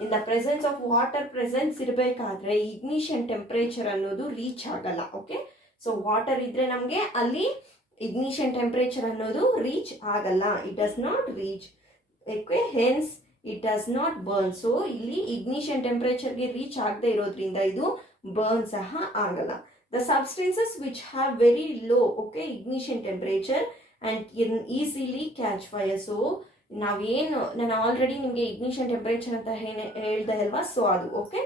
in the presence of water presence ಇರಬೇಕಾದ್ರೆ ignition temperature ಅನ್ನೋದು ರೀಚ್ ಆಗಲ್ಲ. ಓಕೆ, ಸೊ ವಾಟರ್ ಇದ್ರೆ ನಮಗೆ ಅಲ್ಲಿ ignition temperature ಅನ್ನೋದು reach ಆಗಲ್ಲ. It does not reach. Okay, hence it does not burn. So ಇಲ್ಲಿ ignition temperature reach ಆಗದೆ ಇರೋದ್ರಿಂದ ಇದು ಬರ್ನ್ ಸಹ ಆಗಲ್ಲ. The substances which have very low ignition temperature and can easily catch fire. So ನಾವೇನು ನಾನು ಆಲ್ರೆಡಿ ನಿಮಗೆ ignition temperature ಅಂತ ಹೇಳ್ದೆ ಅಲ್ವಾ, ಸೊ ಅದು. Okay,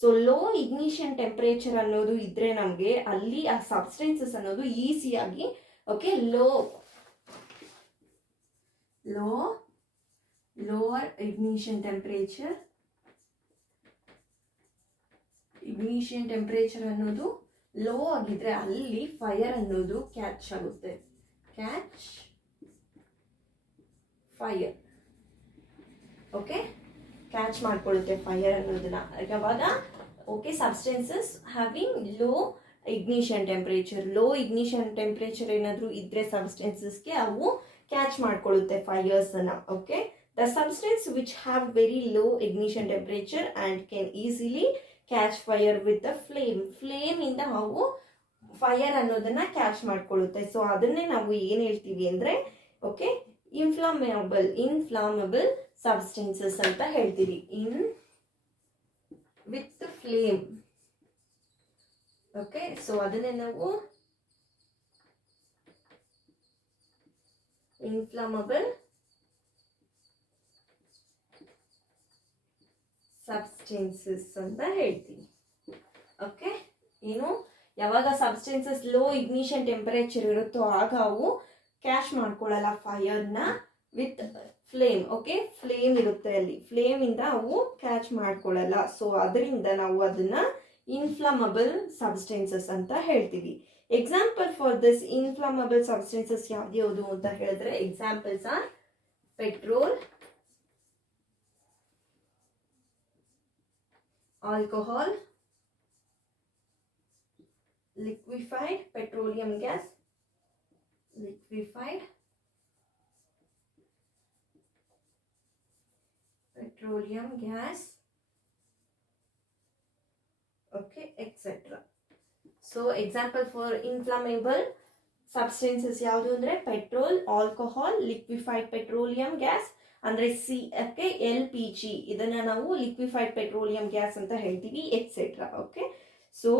so low ignition temperature ಅನ್ನೋದು ಇದ್ರೆ ನಮಗೆ ಅಲ್ಲಿ ಆ ಸಬ್ಸ್ಟೆನ್ಸಸ್ ಅನ್ನೋದು ಈಸಿಯಾಗಿ ಓಕೆ lower ignition temperature ಅನ್ನೋದು ಲೋ ಆಗಿದ್ರೆ ಅಲ್ಲಿ ಫೈರ್ ಅನ್ನೋದು ಕ್ಯಾಚ್ ಆಗುತ್ತೆ, ಕ್ಯಾಚ್ ಫೈರ್, ಓಕೆ, ಕ್ಯಾಚ್ ಮಾಡ್ಕೊಳ್ಳುತ್ತೆ ಫೈರ್ ಅನ್ನೋದನ್ನ. ಯಾವಾಗ okay substances having low ignition temperature ಏನಾದರೂ ಇದ್ರೆ ಸಬ್ಸ್ಟೆನ್ಸಸ್ಗೆ ಅವು ಕ್ಯಾಚ್ ಮಾಡ್ಕೊಳ್ಳುತ್ತೆ ಫೈರ್ಸ್ ಅನ್ನ. Okay, the substance which have very low ignition temperature and can easily catch fire with the flame ಇಂದ ಅವು ಫೈರ್ ಅನ್ನೋದನ್ನ ಕ್ಯಾಚ್ ಮಾಡ್ಕೊಳ್ಳುತ್ತೆ. ಸೊ ಅದನ್ನೇ ನಾವು ಏನು ಹೇಳ್ತೀವಿ ಅಂದರೆ ಓಕೆ ಇನ್ಫ್ಲಾಮಬಲ್ ಸಬ್ಸ್ಟೆನ್ಸಸ್ ಅಂತ ಹೇಳ್ತೀವಿ. ವಿತ್ ಫ್ಲೇಮ್, ಓಕೆ, ಸೊ ಅದನ್ನೇ ನಾವು ಇನ್ಫ್ಲಾಮಬಲ್ ಸಬ್ಸ್ಟೆನ್ಸಸ್ ಅಂತ ಹೇಳ್ತೀವಿ. ಓಕೆ, ಏನು ಯಾವಾಗ ಸಬ್ಸ್ಟೆನ್ಸಸ್ ಲೋ ಇಗ್ನಿಷನ್ ಟೆಂಪರೇಚರ್ ಇರುತ್ತೋ ಆಗ ಅವು ಕ್ಯಾಚ್ ಮಾಡ್ಕೊಳ್ಳಲ್ಲ ಫೈರ್ನ ವಿತ್ ಫ್ಲೇಮ್. ಓಕೆ, ಫ್ಲೇಮ್ ಇರುತ್ತೆ ಅಲ್ಲಿ, ಫ್ಲೇಮ್ ಇಂದ ಅವು ಕ್ಯಾಚ್ ಮಾಡ್ಕೊಳ್ಳಲ್ಲ. ಸೊ ಅದರಿಂದ ನಾವು ಅದನ್ನ ಇನ್ಫ್ಲಮಬಲ್ ಸಬ್ಸ್ಟೆನ್ಸಸ್ ಅಂತ ಹೇಳ್ತೀವಿ. ಎಕ್ಸಾಂಪಲ್ ಫಾರ್ ದಿಸ್ ಇನ್ಫ್ಲಮಬಲ್ ಸಬ್ಸ್ಟೆನ್ಸಸ್ ಯಾವ್ದು ಅಂತ ಹೇಳಿದ್ರೆ examples R petrol, alcohol, liquefied petroleum gas, liquefied petroleum gas, okay, etc. So example for inflammable substances ಯಾವುದು ಅಂದ್ರೆ petrol, alcohol, liquefied petroleum gas ಅಂದ್ರೆ ಓಕೆ LPG, ಇದನ್ನ ನಾವು ಲಿಕ್ವಿಫೈಡ್ ಪೆಟ್ರೋಲಿಯಂ ಗ್ಯಾಸ್ ಅಂತ ಹೇಳ್ತೀವಿ, ಎಕ್ಸೆಟ್ರಾ. ಓಕೆ, ಸೊ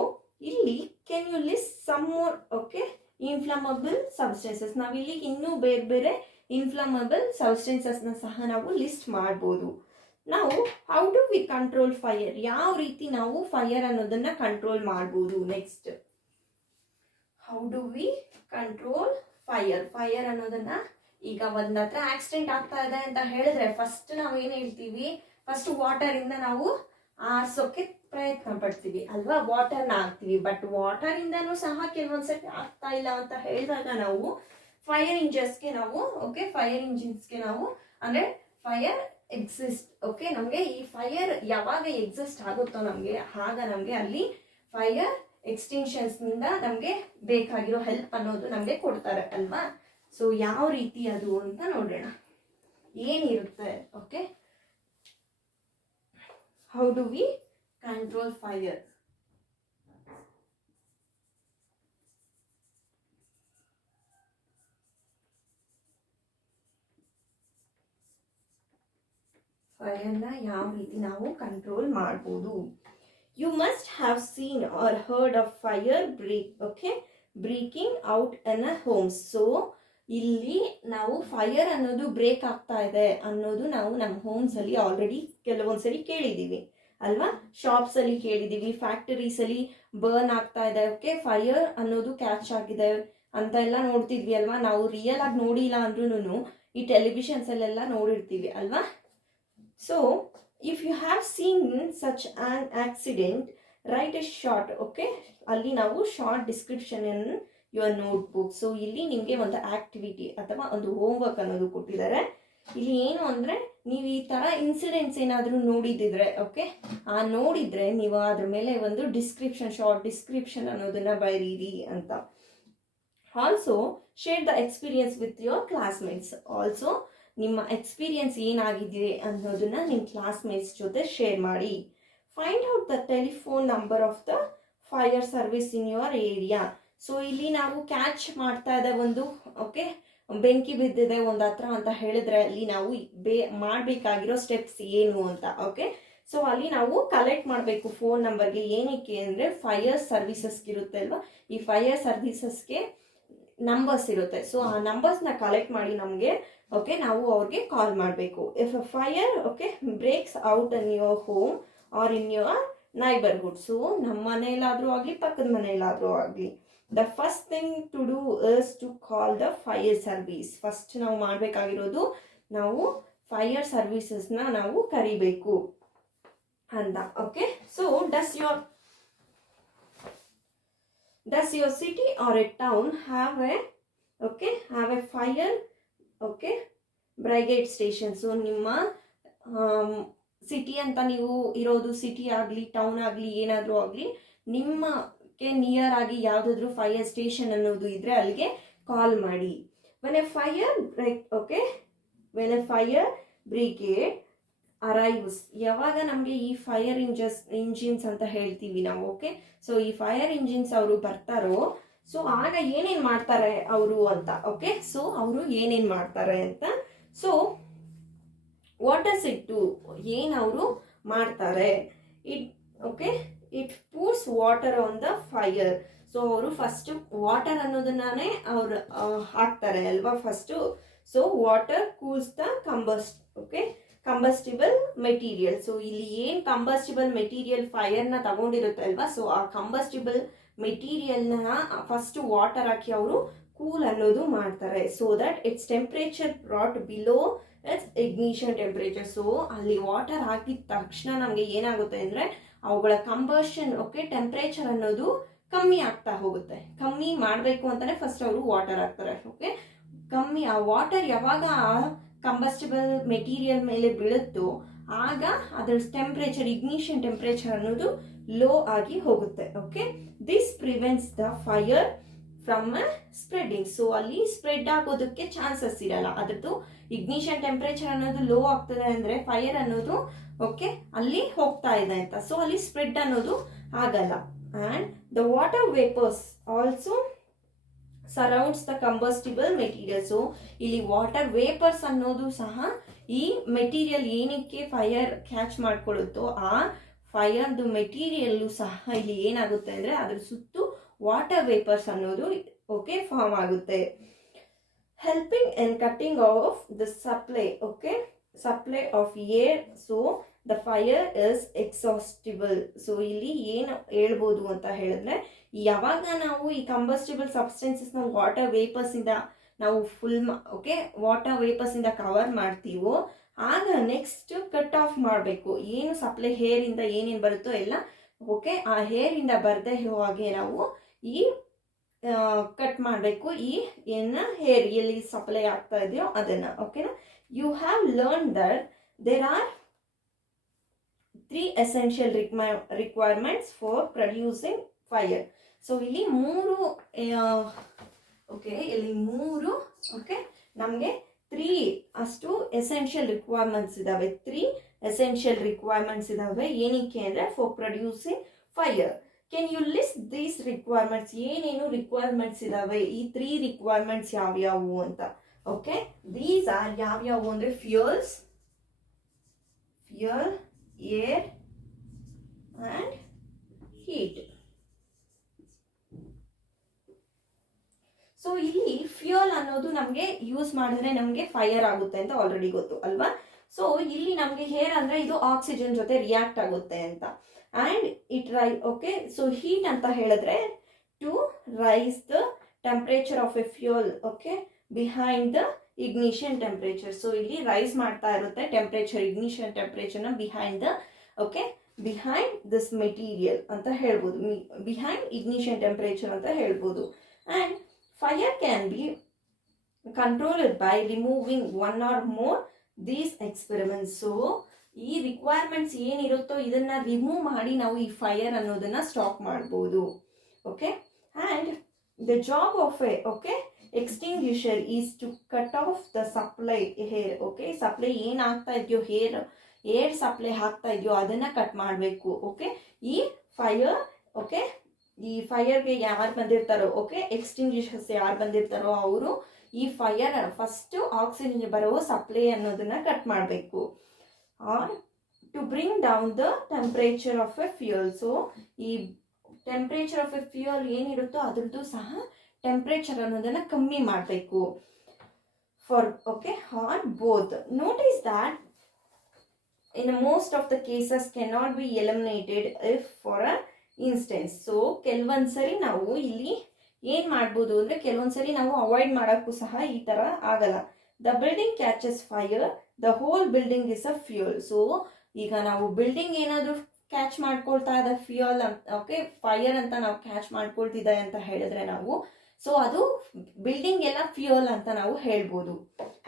ಇಲ್ಲಿ can you list some more okay inflammable substances. ನಾವಿಲ್ಲಿ ಇನ್ನೂ ಬೇರೆ ಬೇರೆ ಇನ್ಫ್ಲಮಬಲ್ ಸಬ್ಸ್ಟೆನ್ಸಸ್ನ ಸಹ ನಾವು ಲಿಸ್ಟ್ ಮಾಡ್ಬೋದು. ನಾವು how do we control fire, ಯಾವ ರೀತಿ ನಾವು ಫೈರ್ ಅನ್ನೋದನ್ನ ಕಂಟ್ರೋಲ್ ಮಾಡ್ಬೋದು. Next how do we control fire ಅನ್ನೋದನ್ನ, ಈಗ ಒಂದ್ ಹತ್ರ ಆಕ್ಸಿಡೆಂಟ್ ಆಗ್ತಾ ಇದೆ ಅಂತ ಹೇಳಿದ್ರೆ ಫಸ್ಟ್ ನಾವು ಏನ್ ಹೇಳ್ತೀವಿ, ಫಸ್ಟ್ ವಾಟರ್ ಇಂದ ನಾವು ಆರ್ಸೋಕೆ ಪ್ರಯತ್ನ ಪಡ್ತೀವಿ ಅಲ್ವಾ, ವಾಟರ್ನ ಹಾಕ್ತೀವಿ. ಬಟ್ ವಾಟರ್ ಇಂದನೂ ಸಹ ಕೆಲವೊಂದ್ಸತಿ ಆಗ್ತಾ ಇಲ್ಲ ಅಂತ ಹೇಳಿದಾಗ ನಾವು ಫೈರ್ ಇಂಜಿನ್ಸ್ಗೆ ನಾವು ಅಂದ್ರೆ ಫೈರ್ ಎಕ್ಸಿಸ್ಟ್. ಓಕೆ, ನಮಗೆ ಈ ಫೈರ್ ಯಾವಾಗ ಎಕ್ಸಿಸ್ಟ್ ಆಗುತ್ತೋ ನಮಗೆ ಆಗ ನಮಗೆ ಅಲ್ಲಿ ಫೈರ್ ಎಕ್ಸ್ಟಿಂಕ್ಷನ್ಸ್ ನಿಂದ ನಮಗೆ ಬೇಕಾಗಿರೋ ಹೆಲ್ಪ್ ಅನ್ನೋದು ನಮಗೆ ಕೊಡ್ತಾರೆ ಅಲ್ವಾ. ಸೊ ಯಾವ ರೀತಿ ಅದು ಅಂತ ನೋಡೋಣ, ಏನಿರುತ್ತೆ. Okay, how do we control fire. ಫೈರ್ನ ಯಾವ ರೀತಿ ನಾವು ಕಂಟ್ರೋಲ್ ಮಾಡ್ಬೋದು. You must have seen or heard of fire breaking out in a homes. So ಇಲ್ಲಿ ನಾವು ಫೈರ್ ಅನ್ನೋದು ಬ್ರೇಕ್ ಆಗ್ತಾ ಇದೆ ಅನ್ನೋದು ನಾವು ನಮ್ಮ ಹೋಮ್ಸ್ ಅಲ್ಲಿ ಆಲ್ರೆಡಿ ಕೆಲವೊಂದ್ಸರಿ ಕೇಳಿದೀವಿ ಅಲ್ವಾ, ಶಾಪ್ಸ್ ಅಲ್ಲಿ ಕೇಳಿದೀವಿ, ಫ್ಯಾಕ್ಟರೀಸ್ ಅಲ್ಲಿ ಬರ್ನ್ ಆಗ್ತಾ ಇದೆ, ಓಕೆ ಫೈರ್ ಅನ್ನೋದು ಕ್ಯಾಚ್ ಆಗಿದೆ ಅಂತ ಎಲ್ಲ ನೋಡ್ತಿದ್ವಿ ಅಲ್ವಾ. ನಾವು ರಿಯಲ್ ಆಗಿ ನೋಡಿಲ್ಲ ಅಂದ್ರೂ ಈ ಟೆಲಿವಿಷನ್ಸ್ ಅಲ್ಲೆಲ್ಲ ನೋಡಿರ್ತೀವಿ ಅಲ್ವಾ. So if you have seen such an accident right a short, okay ಅಲ್ಲಿ ನಾವು short description in your notebook. So ಇಲ್ಲಿ ನಿಮಗೆ ಒಂದು ಆಕ್ಟಿವಿಟಿ ಅಥವಾ ಒಂದು ಹೋಮ್ವರ್ಕ್ ಅನ್ನೋದು ಕೊಟ್ಟಿದ್ದಾರೆ. ಇಲ್ಲಿ ಏನು ಅಂದ್ರೆ ನೀವು ಈ ತರ ಇನ್ಸಿಡೆಂಟ್ಸ್ ಏನಾದರೂ ನೋಡಿದ್ರೆ ಓಕೆ ನೋಡಿದ್ರೆ ನೀವು ಅದ್ರ ಮೇಲೆ ಒಂದು ಶಾರ್ಟ್ ಡಿಸ್ಕ್ರಿಪ್ಷನ್ ಅನ್ನೋದನ್ನ ಬರೀರಿ ಅಂತ. Also share the experience with your classmates. Also ನಿಮ್ಮ ಎಕ್ಸ್ಪೀರಿಯನ್ಸ್ ಏನಾಗಿದೆ ಅನ್ನೋದನ್ನ ನಿಮ್ಮ ಕ್ಲಾಸ್ಮೇಟ್ಸ್ ಜೊತೆ ಶೇರ್ ಮಾಡಿ. Find out the telephone number of the fire service in your area. So ಇಲ್ಲಿ ನಾವು ಕ್ಯಾಚ್ ಮಾಡ್ತಾ ಇದ್ದ ಒಂದು ಓಕೆ ಬೆಂಕಿ ಬಿದ್ದಿದೆ ಒಂದು ಹತ್ರ ಅಂತ ಹೇಳಿದ್ರೆ ಅಲ್ಲಿ ನಾವು ಮಾಡಬೇಕಾಗಿರೋ ಸ್ಟೆಪ್ಸ್ ಏನು ಅಂತ. ಓಕೆ, ಸೊ ಅಲ್ಲಿ ನಾವು ಕಲೆಕ್ಟ್ ಮಾಡಬೇಕು ಫೋನ್ ನಂಬರ್ಗೆ. ಏನಕ್ಕೆ ಅಂದರೆ ಫೈರ್ ಸರ್ವಿಸಸ್ಗೆ ಇರುತ್ತೆ ಅಲ್ವಾ, ಈ ಫೈರ್ ಸರ್ವಿಸಸ್ಗೆ ನಂಬರ್ಸ್ ಇರುತ್ತೆ. ಸೊ ಆ ನಂಬರ್ಸ್ನ ಕಲೆಕ್ಟ್ ಮಾಡಿ ನಮಗೆ ಓಕೆ ನಾವು ಅವ್ರಿಗೆ ಕಾಲ್ ಮಾಡಬೇಕು. If a fire okay breaks out in your home or in your neighbourhood. So ನಮ್ಮ ಮನೆಯಲ್ಲಾದರೂ ಆಗಲಿ ಪಕ್ಕದ ಮನೆಯಲ್ಲಾದರೂ ಆಗಲಿ, the first thing to do is to call the fire service. First ನಾವು ಮಾಡಬೇಕಾಗಿರೋದು ನಾವು ಫೈರ್ ಸರ್ವಿಸಸ್ನ ನಾವು ಕರಿಬೇಕು ಅಂತ. Okay, so does your city or a town have a fire brigade station? So ನಿಮ್ಮ ಸಿಟಿ ಅಂತ ನೀವು ಇರೋದು, ಸಿಟಿ ಆಗಲಿ ಟೌನ್ ಆಗಲಿ ಏನಾದರೂ ಆಗಲಿ, ನಿಮ್ಮಕ್ಕೆ ನಿಯರ್ ಆಗಿ ಯಾವುದಾದ್ರೂ ಫೈರ್ ಸ್ಟೇಷನ್ ಅನ್ನೋದು ಇದ್ರೆ ಅಲ್ಲಿಗೆ ಕಾಲ್ ಮಾಡಿ. when a fire brigade arrives, ಯಾವಾಗ ನಮಗೆ ಈ ಫೈರ್ ಇಂಜಿನ್ಸ್ ಅಂತ ಹೇಳ್ತೀವಿ ನಾವು, ಓಕೆ, ಸೊ ಈ ಫೈರ್ ಇಂಜಿನ್ಸ್ ಅವರು ಬರ್ತಾರೋ, ಸೊ ಆಗ ಏನೇನು ಮಾಡ್ತಾರೆ ಅವರು ಅಂತ. ಓಕೆ, ಸೊ ಅವರು ಏನೇನು ಮಾಡ್ತಾರೆ ಅಂತ. So what does it do, ಏನು ಅವರು ಮಾಡ್ತಾರೆ? It puts water on the fire. So ಅವರು ಫಸ್ಟ್ ವಾಟರ್ ಅನ್ನೋದನ್ನೇ ಅವ್ರು ಹಾಕ್ತಾರೆ ಅಲ್ವಾ first. So water cools the combustible material. So ಇಲ್ಲಿ ಏನು ಕಂಬಸ್ಟಿಬಲ್ ಮೆಟೀರಿಯಲ್ ಫೈರ್ನ ತಗೊಂಡಿರುತ್ತೆ ಅಲ್ವಾ, ಸೊ ಆ ಕಂಬಸ್ಟಿಬಲ್ ಮೆಟೀರಿಯಲ್ನ ಫಸ್ಟ್ ವಾಟರ್ ಹಾಕಿ ಅವರು ಕೂಲ್ ಅನ್ನೋದು ಮಾಡ್ತಾರೆ. So that it's temperature brought below it's ignition temperature. So ಅಲ್ಲಿ ವಾಟರ್ ಹಾಕಿದ ತಕ್ಷಣ ನಮಗೆ ಏನಾಗುತ್ತೆ ಅಂದರೆ ಅವುಗಳ ಕಂಬಷನ್ ಟೆಂಪ್ರೇಚರ್ ಅನ್ನೋದು ಕಮ್ಮಿ ಆಗ್ತಾ ಹೋಗುತ್ತೆ. ಕಮ್ಮಿ ಮಾಡಬೇಕು ಅಂತಾನೆ ಫಸ್ಟ್ ಅವರು ವಾಟರ್ ಹಾಕ್ತಾರೆ. ಓಕೆ, ಕಮ್ಮಿ ಆ ವಾಟರ್ ಯಾವಾಗ ಕಂಬಸ್ಟಿಬಲ್ ಮೆಟೀರಿಯಲ್ ಮೇಲೆ ಬೀಳುತ್ತೋ ಆಗ ಅದರ ಟೆಂಪ್ರೇಚರ್, ಇಗ್ನಿಷನ್ ಟೆಂಪ್ರೇಚರ್ ಅನ್ನೋದು ಲೋ ಆಗಿ ಹೋಗುತ್ತೆ. Okay, this prevents the fire from spreading. So ಅಲ್ಲಿ ಸ್ಪ್ರೆಡ್ ಆಗೋದಕ್ಕೆ ಚಾನ್ಸಸ್ ಇರಲ್ಲ. ಅದ್ರದ್ದು ಇಗ್ನಿಷನ್ ಟೆಂಪ್ರೇಚರ್ ಅನ್ನೋದು ಲೋ ಆಗ್ತದೆ ಅಂದರೆ ಫೈರ್ ಅನ್ನೋದು ಅಲ್ಲಿ ಹೋಗ್ತಾ ಇದೆ ಅಂತ. ಸೊ ಅಲ್ಲಿ ಸ್ಪ್ರೆಡ್ ಅನ್ನೋದು ಆಗಲ್ಲ. And the water vapours also surrounds the combustible material. So ಇಲ್ಲಿ ವಾಟರ್ ವೇಪರ್ಸ್ ಅನ್ನೋದು ಸಹ ಈ ಮೆಟೀರಿಯಲ್ ಏನಕ್ಕೆ ಫೈರ್ ಕ್ಯಾಚ್ ಮಾಡ್ಕೊಳ್ಳುತ್ತೋ ಆ ಫೈರ್ದು ಮೆಟೀರಿಯಲ್ಲು ಸಹ ಇಲ್ಲಿ ಏನಾಗುತ್ತೆ ಅಂದರೆ ಅದ್ರ ಸುತ್ತು ವಾಟರ್ ವೇಪರ್ಸ್ ಅನ್ನೋದು ಫಾರ್ಮ್ ಆಗುತ್ತೆ. Helping in cutting of the supply of air. So the fire is exhaustible. So ಇಲ್ಲಿ ಏನು ಹೇಳ್ಬೋದು ಅಂತ ಹೇಳಿದ್ರೆ, ಯಾವಾಗ ನಾವು ಈ ಕಂಬಸ್ಟಿಬಲ್ ಸಬ್ಸ್ಟೆನ್ಸಸ್ನ ವಾಟರ್ ವೇಪರ್ಸಿಂದ ನಾವು ವಾಟರ್ ವೇಪರ್ಸಿಂದ ಕವರ್ ಮಾಡ್ತೀವೋ ಆಗ ನೆಕ್ಸ್ಟ್ ಕಟ್ ಆಫ್ ಮಾಡಬೇಕು. ಏನು ಸಪ್ಲೈ ಹೇರಿಂದ ಏನೇನು ಬರುತ್ತೋ ಎಲ್ಲ ಆ ಹೇರಿಂದ ಬರದೆ ಹಾಗೆ ನಾವು ಈ ಕಟ್ ಮಾಡಬೇಕು. ಈ ಹೇರ್ ಎಲ್ಲಿ ಸಪ್ಲೈ ಆಗ್ತಾ ಇದೆಯೋ ಅದನ್ನು. ಓಕೆನಾ, you have learn that there are 3 essential requirements for producing fire. So ಇಲ್ಲಿ ಮೂರು ನಮಗೆ 3 ಅಷ್ಟು ಎಸೆನ್ಷಿಯಲ್ ರಿಕ್ವೈರ್ಮೆಂಟ್ಸ್ ಇದಾವೆ. 3 ಎಸೆನ್ಷಿಯಲ್ ರಿಕ್ವೈರ್ಮೆಂಟ್ಸ್ ಇದಾವೆ. ಏನಕ್ಕೆ ಅಂದರೆ for producing fire. Can you list these requirements? ಏನೇನು ರಿಕ್ವೈರ್ಮೆಂಟ್ಸ್ ಇದಾವೆ, ಈ 3 ರಿಕ್ವೈರ್ಮೆಂಟ್ಸ್ ಯಾವ್ಯಾವು ಅಂತ. ಓಕೆ, ದೀಸ್ ಆರ್ ಯಾವ್ಯಾವು ಅಂದರೆ fuel, air and heat. So ಇಲ್ಲಿ ಫ್ಯೂಯಲ್ ಅನ್ನೋದು ನಮಗೆ ಯೂಸ್ ಮಾಡಿದ್ರೆ ನಮಗೆ ಫೈರ್ ಆಗುತ್ತೆ ಅಂತ ಆಲ್ರೆಡಿ ಗೊತ್ತು ಅಲ್ವಾ. ಸೊ ಇಲ್ಲಿ ನಮಗೆ ಹೇರ್ ಅಂದರೆ ಇದು ಆಕ್ಸಿಜನ್ ಜೊತೆ ರಿಯಾಕ್ಟ್ ಆಗುತ್ತೆ ಅಂತ. ಆ್ಯಂಡ್ ಸೊ ಹೀಟ್ ಅಂತ ಹೇಳಿದ್ರೆ to raise the temperature of a fuel behind the ignition temperature. So ಇಲ್ಲಿ ರೈಸ್ ಮಾಡ್ತಾ ಇರುತ್ತೆ ಟೆಂಪ್ರೇಚರ್, ಇಗ್ನಿಷನ್ ಟೆಂಪ್ರೇಚರ್ನ ಬಿಹೈಂಡ್ ದಿಸ್ ಮೆಟೀರಿಯಲ್ ಅಂತ ಹೇಳ್ಬೋದು, ಬಿಹೈಂಡ್ ಇಗ್ನಿಷನ್ ಟೆಂಪ್ರೇಚರ್ ಅಂತ ಹೇಳ್ಬೋದು. And fire can be controlled by removing 1 or more these experiments. So ಈ requirements ಏನಿರುತ್ತೋ ಇದನ್ನ ರಿಮೂವ್ ಮಾಡಿ ನಾವು ಈ ಫೈರ್ ಅನ್ನೋದನ್ನ ಸ್ಟಾಪ್ ಮಾಡ್ಬೋದು. Okay, and the job of extinguisher is to cut off the supply hair. Supply ಏನಾಗ್ತಾ ಇದೆಯೋ ಏರ್ ಸಪ್ಲೈ ಆಗ್ತಾ ಇದೆಯೋ ಅದನ್ನ ಕಟ್ ಮಾಡಬೇಕು. ಈ ಫೈರ್ ಈ ಫೈರ್ಗೆ ಯಾರು ಬಂದಿರ್ತಾರೋ ಎಕ್ಸ್ಟಿಂಗ್ವಿಷರ್ಸ್ ಯಾರು ಬಂದಿರ್ತಾರೋ ಅವರು ಈ ಫೈರ್ ಫಸ್ಟ್ ಆಕ್ಸಿಜನ್ ಬರೋ ಸಪ್ಲೈ ಅನ್ನೋದನ್ನ ಕಟ್ ಮಾಡಬೇಕು. Or to bring down the temperature of a fuel. So ಈ ಟೆಂಪ್ರೇಚರ್ ಆಫ್ ಎ ಫ್ಯೂಯಲ್ ಏನಿರುತ್ತೋ ಅದ್ರದ್ದು ಸಹ ಟೆಂಪ್ರೇಚರ್ ಅನ್ನೋದನ್ನ ಕಮ್ಮಿ ಮಾಡಬೇಕು. For or both. Notice that in most of the cases can not be eliminated if for a instance. So ಕೆಲವೊಂದ್ಸರಿ ನಾವು ಇಲ್ಲಿ ಏನ್ ಮಾಡ್ಬೋದು ಅಂದ್ರೆ ಕೆಲವೊಂದ್ಸರಿ ನಾವು ಅವಾಯ್ಡ್ ಮಾಡೋಕ್ಕೂ ಸಹ ಈ ತರ ಆಗಲ್ಲ. The building catches fire, the whole building is a fuel. So ಈಗ ನಾವು ಬಿಲ್ಡಿಂಗ್ ಏನಾದ್ರು ಕ್ಯಾಚ್ ಮಾಡ್ಕೊಳ್ತಾ ಇದ್ದ ಫ್ಯೂಯಲ್ ಅಂತ, ಓಕೆ, ಫೈರ್ ಅಂತ ನಾವು ಕ್ಯಾಚ್ ಮಾಡ್ಕೊಳ್ತಿದ್ದೆ ಅಂತ ಹೇಳಿದ್ರೆ ನಾವು, ಸೊ ಅದು ಬಿಲ್ಡಿಂಗ್ ಎಲ್ಲ ಫ್ಯೂಯಲ್ ಅಂತ ನಾವು ಹೇಳ್ಬೋದು.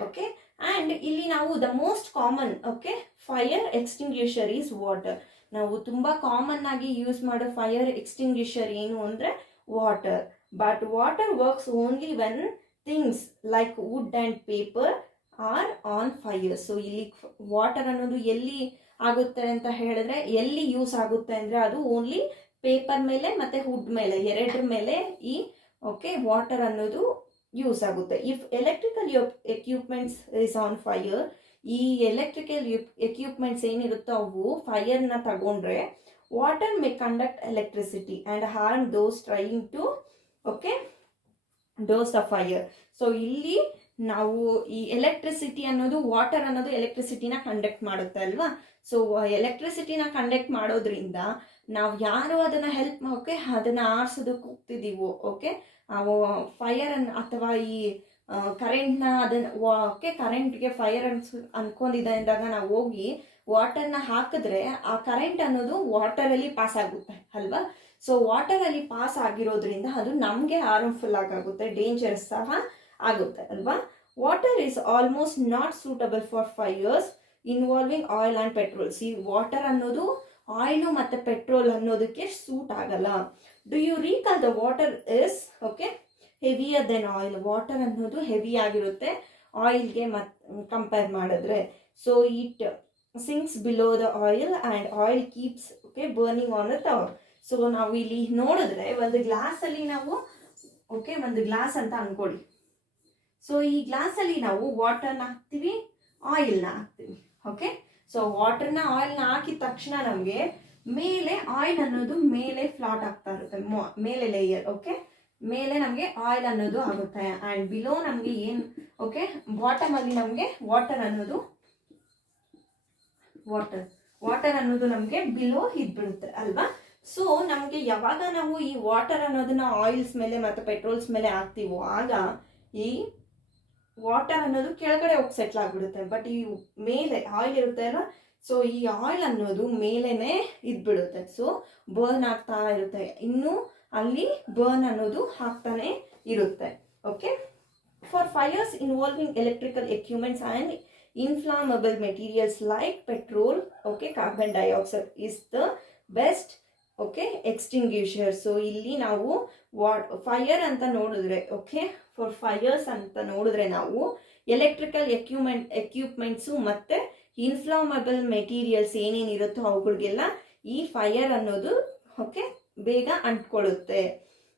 ಓಕೆ, ಅಂಡ್ ಇಲ್ಲಿ ನಾವು the most common, okay, fire extinguisher is water. ನಾವು ತುಂಬಾ ಕಾಮನ್ ಆಗಿ ಯೂಸ್ ಮಾಡೋ ಫೈರ್ ಎಕ್ಸ್ಟಿಂಗ್ವಿಷರ್ ಏನು ಅಂದ್ರೆ water. But water works only when things like wood and paper are on fire. So ಇಲ್ಲಿ ವಾಟರ್ ಅನ್ನೋದು ಎಲ್ಲಿ ಆಗುತ್ತೆ ಅಂತ ಹೇಳಿದ್ರೆ, ಎಲ್ಲಿ ಯೂಸ್ ಆಗುತ್ತೆ ಅಂದ್ರೆ ಅದು ಓನ್ಲಿ ಪೇಪರ್ ಮೇಲೆ ಮತ್ತೆ ವುಡ್ ಮೇಲೆ, ಎರಡರ ಮೇಲೆ ಈ ಓಕೆ ವಾಟರ್ ಅನ್ನೋದು ಯೂಸ್ ಆಗುತ್ತೆ. If electrical equipments is on fire, ಈ ಎಲೆಕ್ಟ್ರಿಕಲ್ ಎಕ್ವಿಪ್ಮೆಂಟ್ಸ್ ಏನಿರುತ್ತೋ ಅವು ಫೈರ್ನ ತಗೊಂಡ್ರೆ water may conduct electricity and harm those trying to okay douse the fire. So ಇಲ್ಲಿ ನಾವು ಈ ಎಲೆಕ್ಟ್ರಿಸಿಟಿ ಅನ್ನೋದು, ವಾಟರ್ ಅನ್ನೋದು ಎಲೆಕ್ಟ್ರಿಸಿಟಿನ ಕಂಡಕ್ಟ್ ಮಾಡುತ್ತೆ ಅಲ್ವಾ. ಸೊ ಎಲೆಕ್ಟ್ರಿಸಿಟಿನ ಕಂಡಕ್ಟ್ ಮಾಡೋದ್ರಿಂದ ನಾವು ಯಾರು ಅದನ್ನ ಹೆಲ್ಪ್ ಓಕೆ ಅದನ್ನ ಆರಿಸೋದಕ್ಕೆ ಹೋಗ್ತಿದೀವೋ, ಓಕೆ ಫೈರ್ ಅನ್ನು ಅಥವಾ ಈ ಕರೆಂಟ್ನ ಅದನ್ನ ಓಕೆ ಕರೆಂಟ್ಗೆ ಫೈರ್ ಅನ್ಕೊಂಡಿದ್ದ ಅಂದಾಗ ನಾವು ಹೋಗಿ ವಾಟರ್ನ ಹಾಕಿದ್ರೆ ಆ ಕರೆಂಟ್ ಅನ್ನೋದು ವಾಟರಲ್ಲಿ ಪಾಸ್ ಆಗುತ್ತೆ ಅಲ್ವಾ. ಸೊ ವಾಟರಲ್ಲಿ ಪಾಸ್ ಆಗಿರೋದ್ರಿಂದ ಅದು ನಮಗೆ ಹಾರ್ಮ್ಫುಲ್ ಆಗುತ್ತೆ, ಡೇಂಜರಸ್ ಸಹ ಆಗುತ್ತೆ ಅಲ್ವಾ. Water is almost not suitable for fires involving oil and petrols. ಈ ವಾಟರ್ ಅನ್ನೋದು ಆಯಿಲು ಮತ್ತು ಪೆಟ್ರೋಲ್ ಅನ್ನೋದಕ್ಕೆ ಸೂಟ್ ಆಗಲ್ಲ. Do you recall the water is okay heavier than oil. Water ಅನ್ನೋದು ಹೆವಿ ಆಗಿರುತ್ತೆ ಆಯಿಲ್ಗೆ ಕಂಪೇರ್ ಮಾಡಿದ್ರೆ. So it sinks below the oil and oil keeps okay burning on the tower. So ನಾವು ಇಲ್ಲಿ ನೋಡಿದ್ರೆ ಒಂದು ಗ್ಲಾಸಲ್ಲಿ ನಾವು ಓಕೆ ಒಂದು ಗ್ಲಾಸ್ ಅಂತ ಅನ್ಕೊಳ್ಳಿ. ಸೊ ಈ ಗ್ಲಾಸಲ್ಲಿ ನಾವು ವಾಟರ್ನ ಹಾಕ್ತೀವಿ, ಆಯಿಲ್ನ ಹಾಕ್ತೀವಿ. ಓಕೆ, ಸೊ ವಾಟರ್ನ ಆಯಿಲ್ನ ಹಾಕಿದ ತಕ್ಷಣ ನಮಗೆ ಮೇಲೆ ಆಯಿಲ್ ಅನ್ನೋದು ಮೇಲೆ ಫ್ಲಾಟ್ ಆಗ್ತಾ ಇರುತ್ತೆ, ಮೇಲೆ ಲೇಯರ್ ಓಕೆ ಮೇಲೆ ನಮಗೆ ಆಯಿಲ್ ಅನ್ನೋದು ಆಗುತ್ತೆ. ಆ್ಯಂಡ್ ಬಿಲೋ ನಮಗೆ ಏನು ಓಕೆ ಬಾಟಮ್ ಅಲ್ಲಿ ನಮಗೆ ವಾಟರ್ ಅನ್ನೋದು ನಮಗೆ ಬಿಲೋ ಇದ್ಬಿಡುತ್ತೆ ಅಲ್ವಾ. ಸೊ ನಮಗೆ ಯಾವಾಗ ನಾವು ಈ ವಾಟರ್ ಅನ್ನೋದನ್ನ ಆಯಿಲ್ಸ್ ಮೇಲೆ ಮತ್ತು ಪೆಟ್ರೋಲ್ಸ್ ಮೇಲೆ ಹಾಕ್ತೀವೋ ಆಗ ಈ ವಾಟರ್ ಅನ್ನೋದು ಕೆಳಗಡೆ ಹೋಗಿ ಸೆಟ್ಲ್ ಆಗ್ಬಿಡುತ್ತೆ. ಬಟ್ ಈ ಮೇಲೆ ಆಯಿಲ್ ಇರುತ್ತೆ ಅಲ್ವಾ, ಸೊ ಈ ಆಯಿಲ್ ಅನ್ನೋದು ಮೇಲೆನೆ ಇದ್ಬಿಡುತ್ತೆ. ಸೊ ಬರ್ನ್ ಆಗ್ತಾ ಇರುತ್ತೆ, ಇನ್ನು ಅಲ್ಲಿ ಬರ್ನ್ ಅನ್ನೋದು ಆಗ್ತಾನೆ ಇರುತ್ತೆ. Okay, for fires involving electrical equipments and inflammable materials like petrol okay carbon dioxide is the best okay extinguisher. So ಇಲ್ಲಿ ನಾವು ಫೈರ್ ಅಂತ ನೋಡಿದ್ರೆ ಓಕೆ ಫಾರ್ ಫೈರ್ಸ್ ಅಂತ ನೋಡಿದ್ರೆ ನಾವು ಎಲೆಕ್ಟ್ರಿಕಲ್ ಎಕ್ವಿಪ್ಮೆಂಟ್ಸು ಮತ್ತೆ ಇನ್ಫ್ಲಾಮಬಲ್ ಮೆಟೀರಿಯಲ್ಸ್ ಏನೇನಿರುತ್ತೋ ಅವುಗಳಿಗೆಲ್ಲ ಈ ಫೈರ್ ಅನ್ನೋದು ಓಕೆ ಬೇಗ ಅಂಟ್ಕೊಳ್ಳುತ್ತೆ.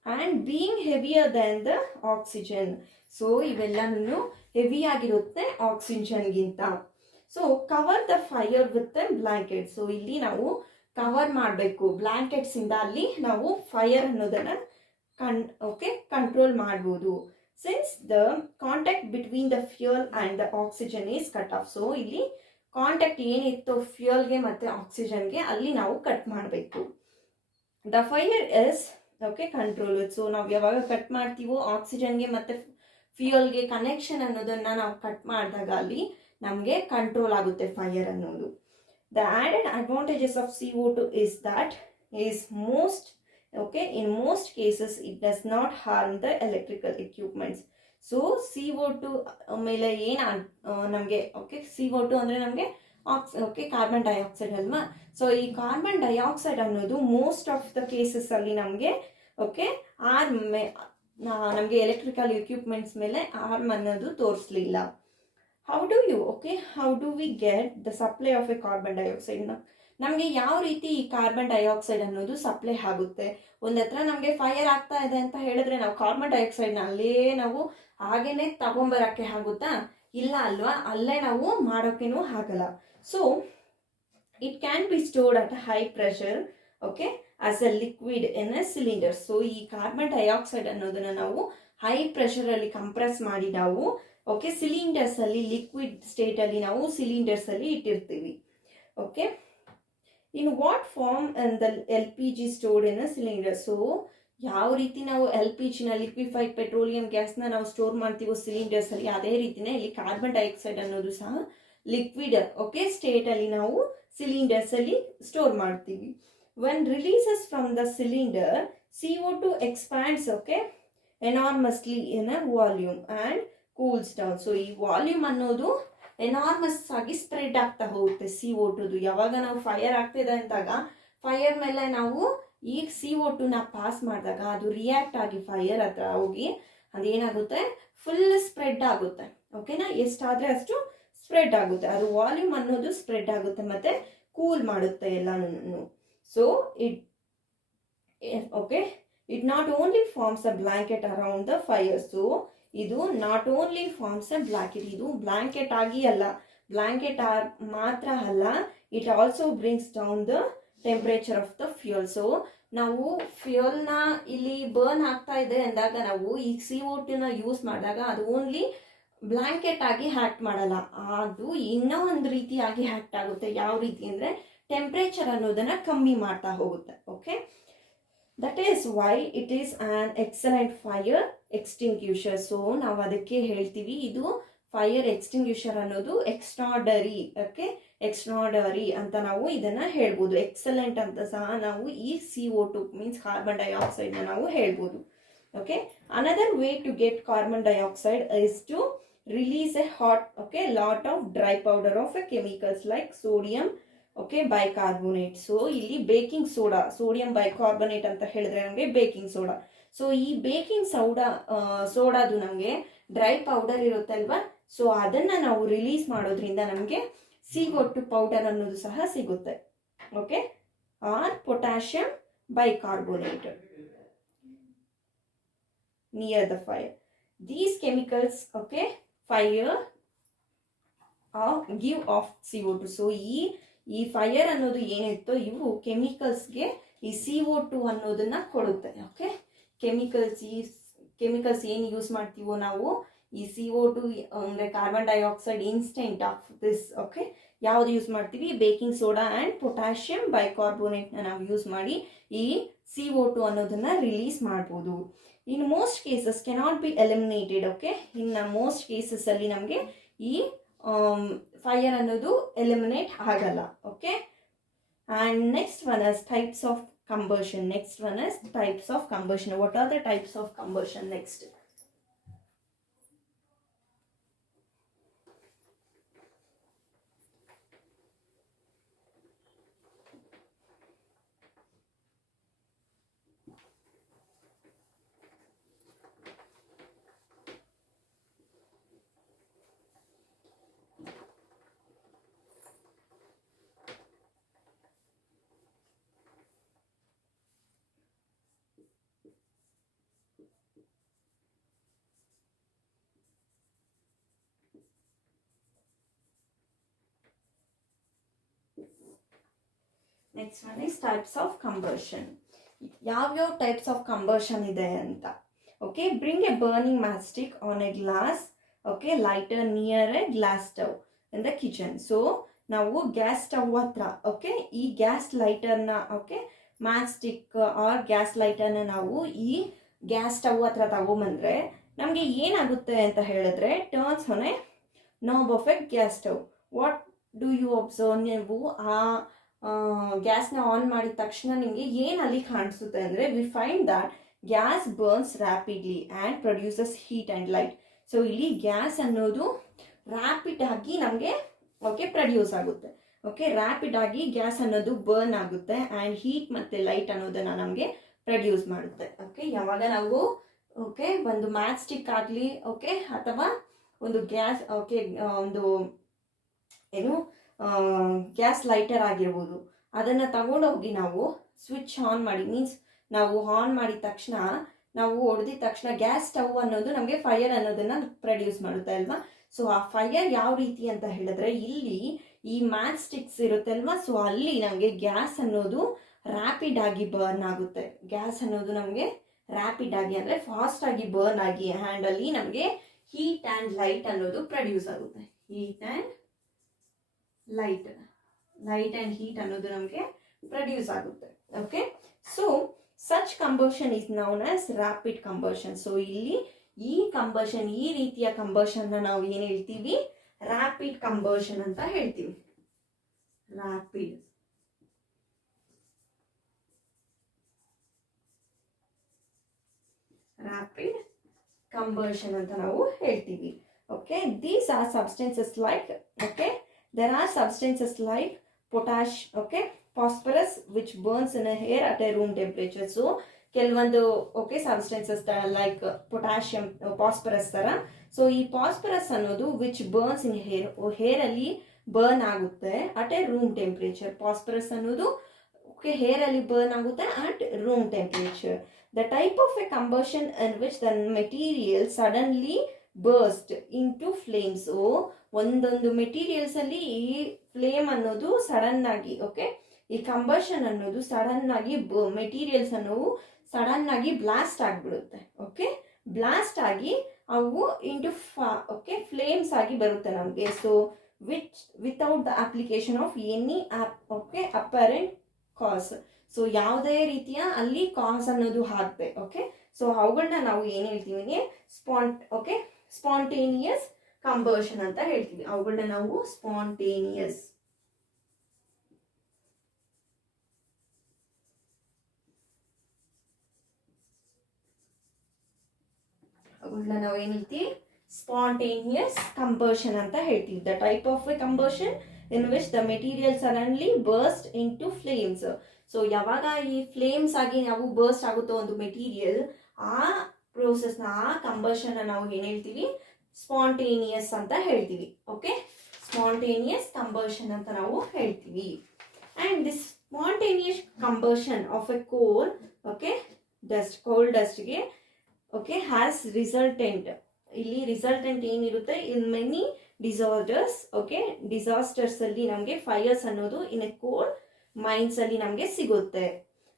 And being heavier than the oxygen. So ಇವೆಲ್ಲನೂ ಹೆವಿ ಆಗಿರುತ್ತೆ ಆಕ್ಸಿಜನ್ಗಿಂತ. So cover the fire with blanket. So ಇಲ್ಲಿ ನಾವು ಕವರ್ ಮಾಡಬೇಕು ಬ್ಲಾಂಕೆಟ್ಸ್ ಇಂದ, ಅಲ್ಲಿ ನಾವು ಫೈರ್ ಅನ್ನೋದನ್ನ ಕಂಟ್ರೋಲ್ ಮಾಡ್ಬೋದು. Since the contact between the fuel and the oxygen is cut off. So ಇಲ್ಲಿ ಕಾಂಟ್ಯಾಕ್ಟ್ ಏನಿತ್ತು ಫ್ಯೂಯಲ್ಗೆ ಮತ್ತು ಆಕ್ಸಿಜನ್ಗೆ ಅಲ್ಲಿ ನಾವು ಕಟ್ ಮಾಡಬೇಕು. The fire is okay control. So ನಾವು ಯಾವಾಗ ಕಟ್ ಮಾಡ್ತೀವೋ ಆಕ್ಸಿಜನ್ಗೆ ಮತ್ತು ಫ್ಯೂಯಲ್ಗೆ ಕನೆಕ್ಷನ್ ಅನ್ನೋದನ್ನ ನಾವು ಕಟ್ ಮಾಡಿದಾಗ ಅಲ್ಲಿ ನಮಗೆ ಕಂಟ್ರೋಲ್ ಆಗುತ್ತೆ ಫೈರ್ ಅನ್ನೋದು. The added advantages of CO2 is that is most okay in most cases it does not harm the electrical equipments. So CO2 ಮೇಲೆ ಏನು ನಮಗೆ ಓಕೆ CO2 ಅಂದರೆ ನಮಗೆ ಓಕೆ ಕಾರ್ಬನ್ ಡೈಆಕ್ಸೈಡ್ ಅಲ್ವಾ. ಸೊ ಈ ಕಾರ್ಬನ್ ಡೈಆಕ್ಸೈಡ್ ಅನ್ನೋದು most of the cases ಅಲ್ಲಿ ನಮಗೆ ಓಕೆ ನಮಗೆ ಎಲೆಕ್ಟ್ರಿಕಲ್ ಎಕ್ವಿಪ್ಮೆಂಟ್ಸ್ ಮೇಲೆ ಹಾರ್ಮ್ ಅನ್ನೋದು ತೋರಿಸಲಿಲ್ಲ. How do we get the supply of a carbon dioxide. ನಮಗೆ ಯಾವ ರೀತಿ ಈ ಕಾರ್ಬನ್ ಡೈಆಕ್ಸೈಡ್ ಅನ್ನೋದು ಸಪ್ಲೈ ಆಗುತ್ತೆ? ಒಂದ್ ಹತ್ರ ನಮಗೆ ಫೈರ್ ಆಗ್ತಾ ಇದೆ ಅಂತ ಹೇಳಿದ್ರೆ ನಾವು ಕಾರ್ಬನ್ ಡೈಆಕ್ಸೈಡ್ನ ಅಲ್ಲೇ ನಾವು ಹಾಗೇನೆ ತಗೊಂಬರಕ್ಕೆ ಆಗುತ್ತಾ? ಇಲ್ಲ ಅಲ್ವಾ, ಅಲ್ಲೇ ನಾವು ಮಾಡೋಕ್ಕೇನೂ ಆಗಲ್ಲ. So it can be stored at high pressure okay as A liquid in a cylinder. So ಈ ಕಾರ್ಬನ್ ಡೈಆಕ್ಸೈಡ್ ಅನ್ನೋದನ್ನ ನಾವು ಹೈ ಪ್ರೆಷರ್ ಅಲ್ಲಿ ಕಂಪ್ರೆಸ್ ಮಾಡಿ ನಾವು ಓಕೆ ಸಿಲಿಂಡರ್ಸ್ ಅಲ್ಲಿ ಲಿಕ್ವಿಡ್ ಸ್ಟೇಟ್ ಅಲ್ಲಿ ನಾವು ಸಿಲಿಂಡರ್ಸ್ ಅಲ್ಲಿ ಇಟ್ಟಿರ್ತೀವಿ. Okay, in what form the LPG stored in a cylinder? So ಯಾವ ರೀತಿ ನಾವು LPG ನ ಲಿಕ್ವಿಫೈಡ್ ಪೆಟ್ರೋಲಿಯಂ ಗ್ಯಾಸ್ನ ನಾವು ಸ್ಟೋರ್ ಮಾಡ್ತೀವೋ ಸಿಲಿಂಡರ್ಸ್ ಅಲ್ಲಿ, ಅದೇ ರೀತಿನೇ ಇಲ್ಲಿ ಕಾರ್ಬನ್ ಡೈಆಕ್ಸೈಡ್ ಅನ್ನೋದು ಸಹ ಲಿಕ್ವಿಡ್ ಓಕೆ ಸ್ಟೇಟ್ ಅಲ್ಲಿ ನಾವು ಸಿಲಿಂಡರ್ಸ್ ಅಲ್ಲಿ ಸ್ಟೋರ್ ಮಾಡ್ತೀವಿ. when releases from the cylinder, CO2 expands okay enormously in a volume and cools down. So ಈ ವಾಲ್ಯೂಮ್ ಅನ್ನೋದು ಎನಾರ್ಮಸ್ ಆಗಿ ಸ್ಪ್ರೆಡ್ ಆಗ್ತಾ ಹೋಗುತ್ತೆ CO2. ಯಾವಾಗ ನಾವು ಫೈರ್ ಆಗ್ತಿದೆ ಅಂದಾಗ ಫೈರ್ ಮೇಲೆ ನಾವು ಈ CO2 ನ ಪಾಸ್ ಮಾಡಿದಾಗ ಅದು ರಿಯಾಕ್ಟ್ ಆಗಿ ಫೈರ್ ಹತ್ರ ಹೋಗಿ ಅದೇನಾಗುತ್ತೆ, ಫುಲ್ ಸ್ಪ್ರೆಡ್ ಆಗುತ್ತೆ. ಓಕೆನಾ, ಎಷ್ಟಾದ್ರೆ ಅಷ್ಟು ಸ್ಪ್ರೆಡ್ ಆಗುತ್ತೆ. ಅದು ವಾಲ್ಯೂಮ್ ಅನ್ನೋದು ಸ್ಪ್ರೆಡ್ ಆಗುತ್ತೆ ಮತ್ತೆ ಕೂಲ್ ಮಾಡುತ್ತೆ ಎಲ್ಲಾನು. So it not only forms a blanket around the fire. So ಇದು not only forms a blanket, ಇದು ಬ್ಲಾಂಕೆಟ್ ಆಗಿ ಅಲ್ಲ, ಬ್ಲಾಂಕೆಟ್ ಮಾತ್ರ ಅಲ್ಲ, it also brings down the temperature of the fuel. So ನಾವು ಫ್ಯೂಯಲ್ನ ಇಲ್ಲಿ ಬರ್ನ್ ಆಗ್ತಾ ಇದೆ ಅಂದಾಗ ನಾವು ಈ CO2 ನ ಯೂಸ್ ಮಾಡಿದಾಗ ಅದು ಓನ್ಲಿ ಬ್ಲಾಂಕೆಟ್ ಆಗಿ ಹ್ಯಾಕ್ಟ್ ಮಾಡಲ್ಲ, ಅದು ಇನ್ನೂ ಒಂದು ರೀತಿಯಾಗಿ ಹ್ಯಾಕ್ಟ್ ಆಗುತ್ತೆ. ಯಾವ ರೀತಿ ಅಂದರೆ ಟೆಂಪರೇಚರ್ ಅನ್ನೋದನ್ನ ಕಮ್ಮಿ ಮಾಡ್ತಾ ಹೋಗುತ್ತೆ. Okay, that is why it is an excellent fire extinguisher. So ನಾವು ಅದಕ್ಕೆ ಹೇಳ್ತೀವಿ ಇದು ಫೈರ್ ಎಕ್ಸ್ಟಿಂಗ್ಯೂಷರ್ ಅನ್ನೋದು ಎಕ್ಸ್ಟ್ರಾಡರಿ. ಓಕೆ, ಎಕ್ಸ್ಟ್ರಾಡರಿ ಅಂತ ನಾವು ಇದನ್ನ ಹೇಳ್ಬೋದು. ಎಕ್ಸಲೆಂಟ್ ಅಂತ ಸಹ ನಾವು ಈ CO2 ಮೀನ್ಸ್ ಕಾರ್ಬನ್ ಡೈಆಕ್ಸೈಡ್ ನಾವು ಹೇಳ್ಬೋದು. Okay, another way to get carbon dioxide is to release a hot lot of dry powder of a chemicals like sodium bicarbonate. So ಇಲ್ಲಿ ಬೇಕಿಂಗ್ ಸೋಡಾ, ಸೋಡಿಯಂ ಬೈಕಾರ್ಬೋನೇಟ್ ಅಂತ ಹೇಳಿದ್ರೆ ನಮಗೆ baking soda. So ಈ baking ಸೋಡಾದು ನಮಗೆ dry powder ಇರುತ್ತಲ್ವಾ, so ಅದನ್ನ ನಾವು release ಮಾಡೋದ್ರಿಂದ ನಮಗೆ CO2 ಪೌಡರ್ ಅನ್ನೋದು ಸಹ ಸಿಗುತ್ತೆ. Okay, or potassium bicarbonate near the fire. These chemicals fire give off CO2. So ಈ ಫೈರ್ ಅನ್ನೋದು ಏನಿತ್ತೋ ಇವು ಕೆಮಿಕಲ್ಸ್ಗೆ ಈ CO2 ಅನ್ನೋದನ್ನ ಕೊಡುತ್ತೆ. ಓಕೆ, ಕೆಮಿಕಲ್ಸ್ ಏನು ಯೂಸ್ ಮಾಡ್ತೀವೋ ನಾವು ಈ CO2 ಅಂದರೆ carbon dioxide instant of this. Okay, ಯಾವ್ದು ಯೂಸ್ ಮಾಡ್ತೀವಿ, ಬೇಕಿಂಗ್ ಸೋಡಾ ಆ್ಯಂಡ್ ಪೊಟ್ಯಾಷಿಯಂ ಬೈಕಾರ್ಬೋನೇಟ್ನ ನಾವು ಯೂಸ್ ಮಾಡಿ ಈ CO2 ಅನ್ನೋದನ್ನ ರಿಲೀಸ್ ಮಾಡ್ಬೋದು. ಇನ್ most cases cannot be eliminated. Okay, ಇನ್ನು ಮೋಸ್ಟ್ ಕೇಸಸ್ ಅಲ್ಲಿ ನಮಗೆ ಈ ಫೈರ್ ಅನ್ನೋದು ಎಲಿಮಿನೇಟ್ ಆಗಲ್ಲ. Okay, and next one is types of combustion. What are the types of combustion? Next one is types of combustion. ಯಾವ್ಯಾವ types of combustion ಇದೆ ಅಂತ. Okay, bring a burning match stick on a glass lighter near a glass stove in the kitchen. So ನಾವು gas stove ಹತ್ರ ಈ gas ಲೈಟರ್ನ match stick or gas ಲೈಟರ್ನ ನಾವು ಈ ಗ್ಯಾಸ್ ಸ್ಟವ್ ಹತ್ರ ತಗೊಂಬಂದ್ರೆ ನಮಗೆ ಏನಾಗುತ್ತೆ ಅಂತ ಹೇಳಿದ್ರೆ, turns on a knob of a gas stove. What do you observe? ನೀವು ಆ ಗ್ಯಾಸ್ನ ಆನ್ ಮಾಡಿದ ತಕ್ಷಣ ನಿಮಗೆ ಏನು ಅಲ್ಲಿ ಕಾಣಿಸುತ್ತೆ ಅಂದರೆ, V find that gas burns rapidly and produces heat and light. So ಇಲ್ಲಿ ಗ್ಯಾಸ್ ಅನ್ನೋದು ರ್ಯಾಪಿಡ್ ಆಗಿ ನಮಗೆ ಪ್ರೊಡ್ಯೂಸ್ ಆಗುತ್ತೆ. ರ್ಯಾಪಿಡ್ ಆಗಿ ಗ್ಯಾಸ್ ಅನ್ನೋದು ಬರ್ನ್ ಆಗುತ್ತೆ ಆ್ಯಂಡ್ ಹೀಟ್ ಮತ್ತು ಲೈಟ್ ಅನ್ನೋದನ್ನು ನಮಗೆ ಪ್ರೊಡ್ಯೂಸ್ ಮಾಡುತ್ತೆ. ಯಾವಾಗ ನಾವು ಒಂದು ಮ್ಯಾಚ್ ಸ್ಟಿಕ್ ಆಗಲಿ ಅಥವಾ ಒಂದು ಗ್ಯಾಸ್ ಒಂದು ಏನು ಗ್ಯಾಸ್ ಲೈಟರ್ ಆಗಿರ್ಬೋದು, ಅದನ್ನು ತಗೊಂಡೋಗಿ ನಾವು ಸ್ವಿಚ್ ಆನ್ ಮಾಡಿ, ಮೀನ್ಸ್ ನಾವು ಆನ್ ಮಾಡಿದ ತಕ್ಷಣ, ನಾವು ಹೊಡೆದಿದ ತಕ್ಷಣ ಗ್ಯಾಸ್ ಸ್ಟವ್ ಅನ್ನೋದು ನಮಗೆ ಫೈರ್ ಅನ್ನೋದನ್ನು ಪ್ರೊಡ್ಯೂಸ್ ಮಾಡುತ್ತೆ ಅಲ್ವಾ. ಸೊ ಆ ಫೈರ್ ಯಾವ ರೀತಿ ಅಂತ ಹೇಳಿದ್ರೆ, ಇಲ್ಲಿ ಈ ಮ್ಯಾಚ್ ಸ್ಟಿಕ್ಸ್ ಇರುತ್ತೆ ಅಲ್ವಾ, ಸೊ ಅಲ್ಲಿ ನಮಗೆ ಗ್ಯಾಸ್ ಅನ್ನೋದು ರ್ಯಾಪಿಡ್ ಆಗಿ ಬರ್ನ್ ಆಗುತ್ತೆ. ಗ್ಯಾಸ್ ಅನ್ನೋದು ನಮಗೆ ರ್ಯಾಪಿಡ್ ಆಗಿ ಅಂದರೆ ಫಾಸ್ಟ್ ಆಗಿ ಬರ್ನ್ ಆಗಿ ಆ್ಯಂಡ್ ಅಲ್ಲಿ ನಮಗೆ ಹೀಟ್ ಆ್ಯಂಡ್ ಲೈಟ್ ಅನ್ನೋದು ಪ್ರೊಡ್ಯೂಸ್ ಆಗುತ್ತೆ. Heat and light light and heat ಅನ್ನೋದು ನಮಗೆ ಪ್ರೊಡ್ಯೂಸ್ ಆಗುತ್ತೆ. Okay, so such combustion is known as rapid combustion. So ಇಲ್ಲಿ ಈ ಕಂಬಷನ್, ಈ ರೀತಿಯ ಕಂಬಷನ್ನ ನಾವು ಏನು ಹೇಳ್ತೀವಿ, ರ್ಯಾಪಿಡ್ ಕಂಬಷನ್ ಅಂತ ಹೇಳ್ತೀವಿ. ರ್ಯಾಪಿಡ್ ಕಂಬಷನ್ ಅಂತ ನಾವು ಹೇಳ್ತೀವಿ. Okay, these are substances like, okay, there are substances like potash, okay, phosphorus which burns in a air at a room temperature. So ಕೆಲವೊಂದು okay substances like potassium, phosphorus ತರ. So ಈ phosphorus ಅನ್ನೋದು which burns in hair ಅಲ್ಲಿ burn ಆಗುತ್ತೆ at A room temperature. Phosphorus ಅನ್ನೋದು okay hair ಅಲ್ಲಿ burn ಆಗುತ್ತೆ at room temperature. The type of a combustion in which the material suddenly burst into flames. ಒಂದೊಂದು materials ಅಲ್ಲಿ ಈ flame ಅನ್ನೋದು sudden ಆಗಿ, ಓಕೆ, ಈ ಕಂಬಷನ್ ಅನ್ನೋದು ಸಡನ್ ಆಗಿ ಮೆಟೀರಿಯಲ್ಸ್ ಅನ್ನೋವು ಸಡನ್ ಆಗಿ ಬ್ಲಾಸ್ಟ್ ಆಗಿಬಿಡುತ್ತೆ. ಓಕೆ, ಬ್ಲಾಸ್ಟ್ ಆಗಿ ಅವು ಇಂಟು ಓಕೆ ಫ್ಲೇಮ್ಸ್ ಆಗಿ ಬರುತ್ತೆ ನಮಗೆ. So without the application of any okay apparent cause. So ಯಾವುದೇ ರೀತಿಯ ಅಲ್ಲಿ ಕಾಸ್ ಅನ್ನೋದು ಹಾಕ್ತೆ. ಓಕೆ, ಸೊ ಅವುಗಳನ್ನ ನಾವು ಏನು ಹೇಳ್ತೀವಿ, ಸ್ಪಾಂಟೇನಿಯಸ್ ಕಂಬಷನ್ ಅಂತ ಹೇಳ್ತೀವಿ. ಅವುಗಳನ್ನ ನಾವು ಸ್ಪಾಂಟೇನಿಯಸ್ ನಾವು ಏನ್ ಹೇಳ್ತೀವಿ, ಸ್ಪಾಂಟೇನಿಯಸ್ ಕಂಬಷನ್ ಅಂತ ಹೇಳ್ತೀವಿ. The type of a combustion in which the material suddenly burst into flames. So ಯಾವಾಗ ಈ ಫ್ಲೇಮ್ಸ್ ಆಗಿ ನಾವು ಬರ್ಸ್ಟ್ ಆಗುತ್ತೋ ಒಂದು ಮೆಟೀರಿಯಲ್, ಆ ಪ್ರೋಸೆಸ್ನ, ಆ ಕಂಬಷನ್ ನಾವು ಏನ್ ಹೇಳ್ತೀವಿ, ಸ್ಪಾಂಟೇನಿಯಸ್ ಅಂತ ಹೇಳ್ತೀವಿ. ಓಕೆ, ಸ್ಪಾಂಟೇನಿಯಸ್ ಕಂಬಷನ್ ಅಂತ ನಾವು ಹೇಳ್ತೀವಿ. And this spontaneous combustion of A ಕೋಲ್, ಓಕೆ, ಡಸ್ಟ್, ಕೋಲ್ ಡಸ್ಟ್ಗೆ ಓಕೆ ಹ್ಯಾಸ್ ರಿಸಲ್ಟೆಂಟ್. ಇಲ್ಲಿ ರಿಸಲ್ಟೆಂಟ್ ಏನಿರುತ್ತೆ, in many disasters, okay, disasters ಅಲ್ಲಿ ನಮಗೆ ಫೈರ್ಸ್ ಅನ್ನೋದು ಇನ್ ಎ ಕೋಲ್ ಮೈನ್ಸ್ ಅಲ್ಲಿ ನಮಗೆ ಸಿಗುತ್ತೆ.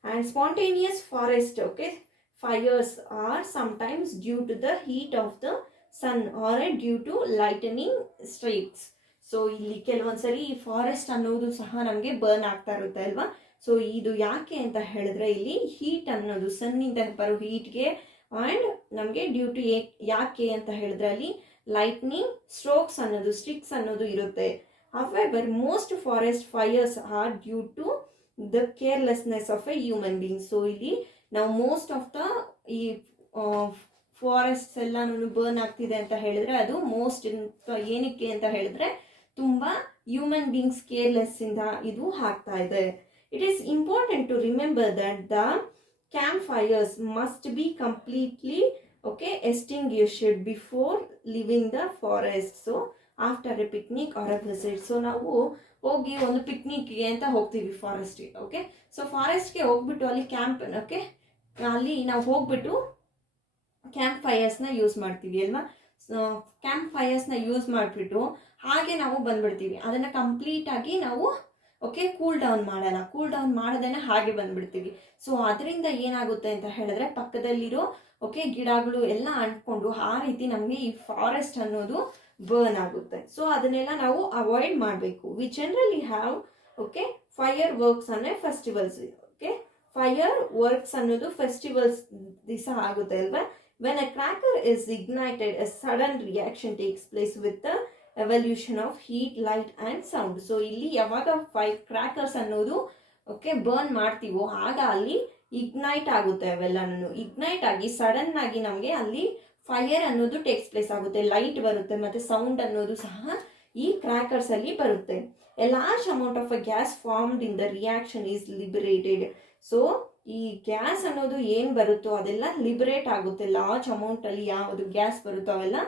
And spontaneous forest, okay, fires are sometimes due to the heat of the sun or due to lightning streaks. So ಇಲ್ಲಿ ಕೆಲವೊಂದ್ಸರಿ ಈ ಫಾರೆಸ್ಟ್ ಅನ್ನೋದು ಸಹ ನಮಗೆ ಬರ್ನ್ ಆಗ್ತಾ ಇರುತ್ತೆ ಅಲ್ವಾ. ಸೊ ಇದು ಯಾಕೆ ಅಂತ ಹೇಳಿದ್ರೆ, ಇಲ್ಲಿ ಹೀಟ್ ಅನ್ನೋದು ಸನ್ನಿಂದ ಬರೋ ಹೀಟ್ಗೆ ಅಂಡ್ ನಮಗೆ ಡ್ಯೂ ಟು ಯಾಕೆ ಅಂತ ಹೇಳಿದ್ರೆ ಅಲ್ಲಿ ಲೈಟ್ನಿಂಗ್ ಸ್ಟ್ರೋಕ್ಸ್ ಅನ್ನೋದು, ಸ್ಟ್ರಿಕ್ಸ್ ಅನ್ನೋದು ಇರುತ್ತೆ. However, most forest fires are due to the carelessness of a human being. So ಇಲ್ಲಿ ನಾವು ಮೋಸ್ಟ್ ಆಫ್ ದ ಈ ಫಾರೆಸ್ಟ್ ಎಲ್ಲಾನು ಬರ್ನ್ ಆಗ್ತಿದೆ ಅಂತ ಹೇಳಿದ್ರೆ ಅದು ಮೋಸ್ಟ್ ಏನಕ್ಕೆ ಅಂತ ಹೇಳಿದ್ರೆ ತುಂಬಾ ಹ್ಯೂಮನ್ ಬೀಯಿಂಗ್ಸ್ ಕೇರ್ಲೆಸ್ ಇಂದ ಇದು ಆಗ್ತಾ ಇದೆ. It is important to remember that the campfires must be completely okay extinguished before leaving the forest. So after a picnic or a visit. So ನಾವು ಹೋಗಿ ಒಂದು ಪಿಕ್ನಿಕ್ಗೆ ಅಂತ ಹೋಗ್ತೀವಿ ಫಾರೆಸ್ಟ್ಗೆ. ಓಕೆ, ಸೊ ಫಾರೆಸ್ಟ್ಗೆ ಹೋಗ್ಬಿಟ್ಟು ಅಲ್ಲಿ ಕ್ಯಾಂಪ್, ಓಕೆ, ಅಲ್ಲಿ ನಾವು ಹೋಗ್ಬಿಟ್ಟು ಕ್ಯಾಂಪ್ ಫೈರ್ಸ್ನ ಯೂಸ್ ಮಾಡ್ತೀವಿ ಅಲ್ವಾ. ಕ್ಯಾಂಪ್ ಫೈರ್ಸ್ನ ಯೂಸ್ ಮಾಡಿಬಿಟ್ಟು ಹಾಗೆ ನಾವು ಬಂದ್ಬಿಡ್ತೀವಿ. ಅದನ್ನು ಕಂಪ್ಲೀಟ್ ಆಗಿ ನಾವು ಓಕೆ ಕೂಲ್ ಡೌನ್ ಮಾಡಲ್ಲ, ಕೂಲ್ ಡೌನ್ ಮಾಡದೇನೆ ಹಾಗೆ ಬಂದ್ಬಿಡ್ತೀವಿ. ಸೊ ಅದರಿಂದ ಏನಾಗುತ್ತೆ ಅಂತ ಹೇಳಿದ್ರೆ ಪಕ್ಕದಲ್ಲಿರೋ ಓಕೆ ಗಿಡಗಳು ಎಲ್ಲ ಅಂಟ್ಕೊಂಡು ಆ ರೀತಿ ನಮಗೆ ಈ ಫಾರೆಸ್ಟ್ ಅನ್ನೋದು ಬರ್ನ್ ಆಗುತ್ತೆ. ಸೊ ಅದನ್ನೆಲ್ಲ ನಾವು ಅವಾಯ್ಡ್ ಮಾಡಬೇಕು. V generally have okay fire works ಅನ್ನೋ ಫೆಸ್ಟಿವಲ್ಸ್. ಓಕೆ, ಫೈರ್ ವರ್ಕ್ಸ್ ಅನ್ನೋದು ಫೆಸ್ಟಿವಲ್ಸ್ ದಿವಸ ಆಗುತ್ತೆ ಅಲ್ವಾ. When a cracker is ignited A sudden reaction takes place with the evolution of heat, light and sound. So ಇಲ್ಲಿ ಯಾವಾಗ crackers ಅನ್ನೋದು okay burn ಮಾಡ್ತೀವೋ ಆಗ ಅಲ್ಲಿ ಇಗ್ನೈಟ್ ಆಗುತ್ತೆ. ಅವೆಲ್ಲನೂ ಇಗ್ನೈಟ್ ಆಗಿ ಸಡನ್ ಆಗಿ ನಮಗೆ ಅಲ್ಲಿ ಫೈರ್ ಅನ್ನೋದು ಟೇಕ್ಸ್ ಪ್ಲೇಸ್ ಆಗುತ್ತೆ, ಲೈಟ್ ಬರುತ್ತೆ ಮತ್ತು ಸೌಂಡ್ ಅನ್ನೋದು ಸಹ ಈ ಕ್ರ್ಯಾಕರ್ಸ್ ಅಲ್ಲಿ ಬರುತ್ತೆ. A large amount of a gas formed in the reaction is liberated. So ಈ ಗ್ಯಾಸ್ ಅನ್ನೋದು ಏನು ಬರುತ್ತೋ ಅದೆಲ್ಲ ಲಿಬರೇಟ್ ಆಗುತ್ತೆ. ಲಾರ್ಜ್ ಅಮೌಂಟ್ ಅಲ್ಲಿ ಯಾವುದು ಗ್ಯಾಸ್ ಬರುತ್ತೋ ಅವೆಲ್ಲ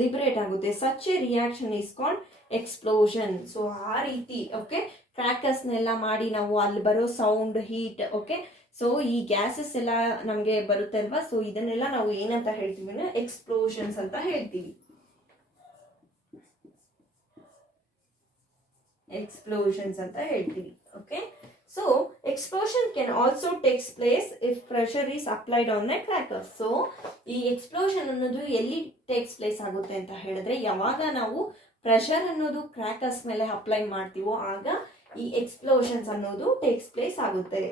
ಲಿಬರೇಟ್ ಆಗುತ್ತೆ. Such A reaction is called explosion. So ಆ ರೀತಿ ಓಕೆ ಕ್ರ್ಯಾಕರ್ಸ್ನೆಲ್ಲ ಮಾಡಿ ನಾವು ಅಲ್ಲಿ ಬರೋ ಸೌಂಡ್, ಹೀಟ್, ಓಕೆ, ಸೊ ಈ ಗ್ಯಾಸಸ್ ಎಲ್ಲ ನಮಗೆ ಬರುತ್ತೆ ಅಲ್ವಾ. ಸೊ ಇದನ್ನೆಲ್ಲ ನಾವು ಏನಂತ ಹೇಳ್ತೀವಿ, ಎಕ್ಸ್ಪ್ಲೋಷನ್ಸ್ ಅಂತ ಹೇಳ್ತೀವಿ. ಎಕ್ಸ್ಪ್ಲೋಷನ್ಸ್ ಅಂತ ಹೇಳ್ತೀವಿ. Okay, so explosion can also takes place if pressure is applied on the crackers. So ಈ ಎಕ್ಸ್ಪ್ಲೋಷನ್ ಅನ್ನೋದು ಎಲ್ಲಿ ಟೇಕ್ಸ್ ಪ್ಲೇಸ್ ಆಗುತ್ತೆ ಅಂತ ಹೇಳಿದ್ರೆ ಯಾವಾಗ ನಾವು ಪ್ರೆಷರ್ ಅನ್ನೋದು ಕ್ರ್ಯಾಕರ್ಸ್ ಮೇಲೆ ಅಪ್ಲೈ ಮಾಡ್ತೀವೋ ಆಗ ಈ ಎಕ್ಸ್ಪ್ಲೋಷನ್ಸ್ ಅನ್ನೋದು ಟೇಕ್ಸ್ ಪ್ಲೇಸ್ ಆಗುತ್ತೆ.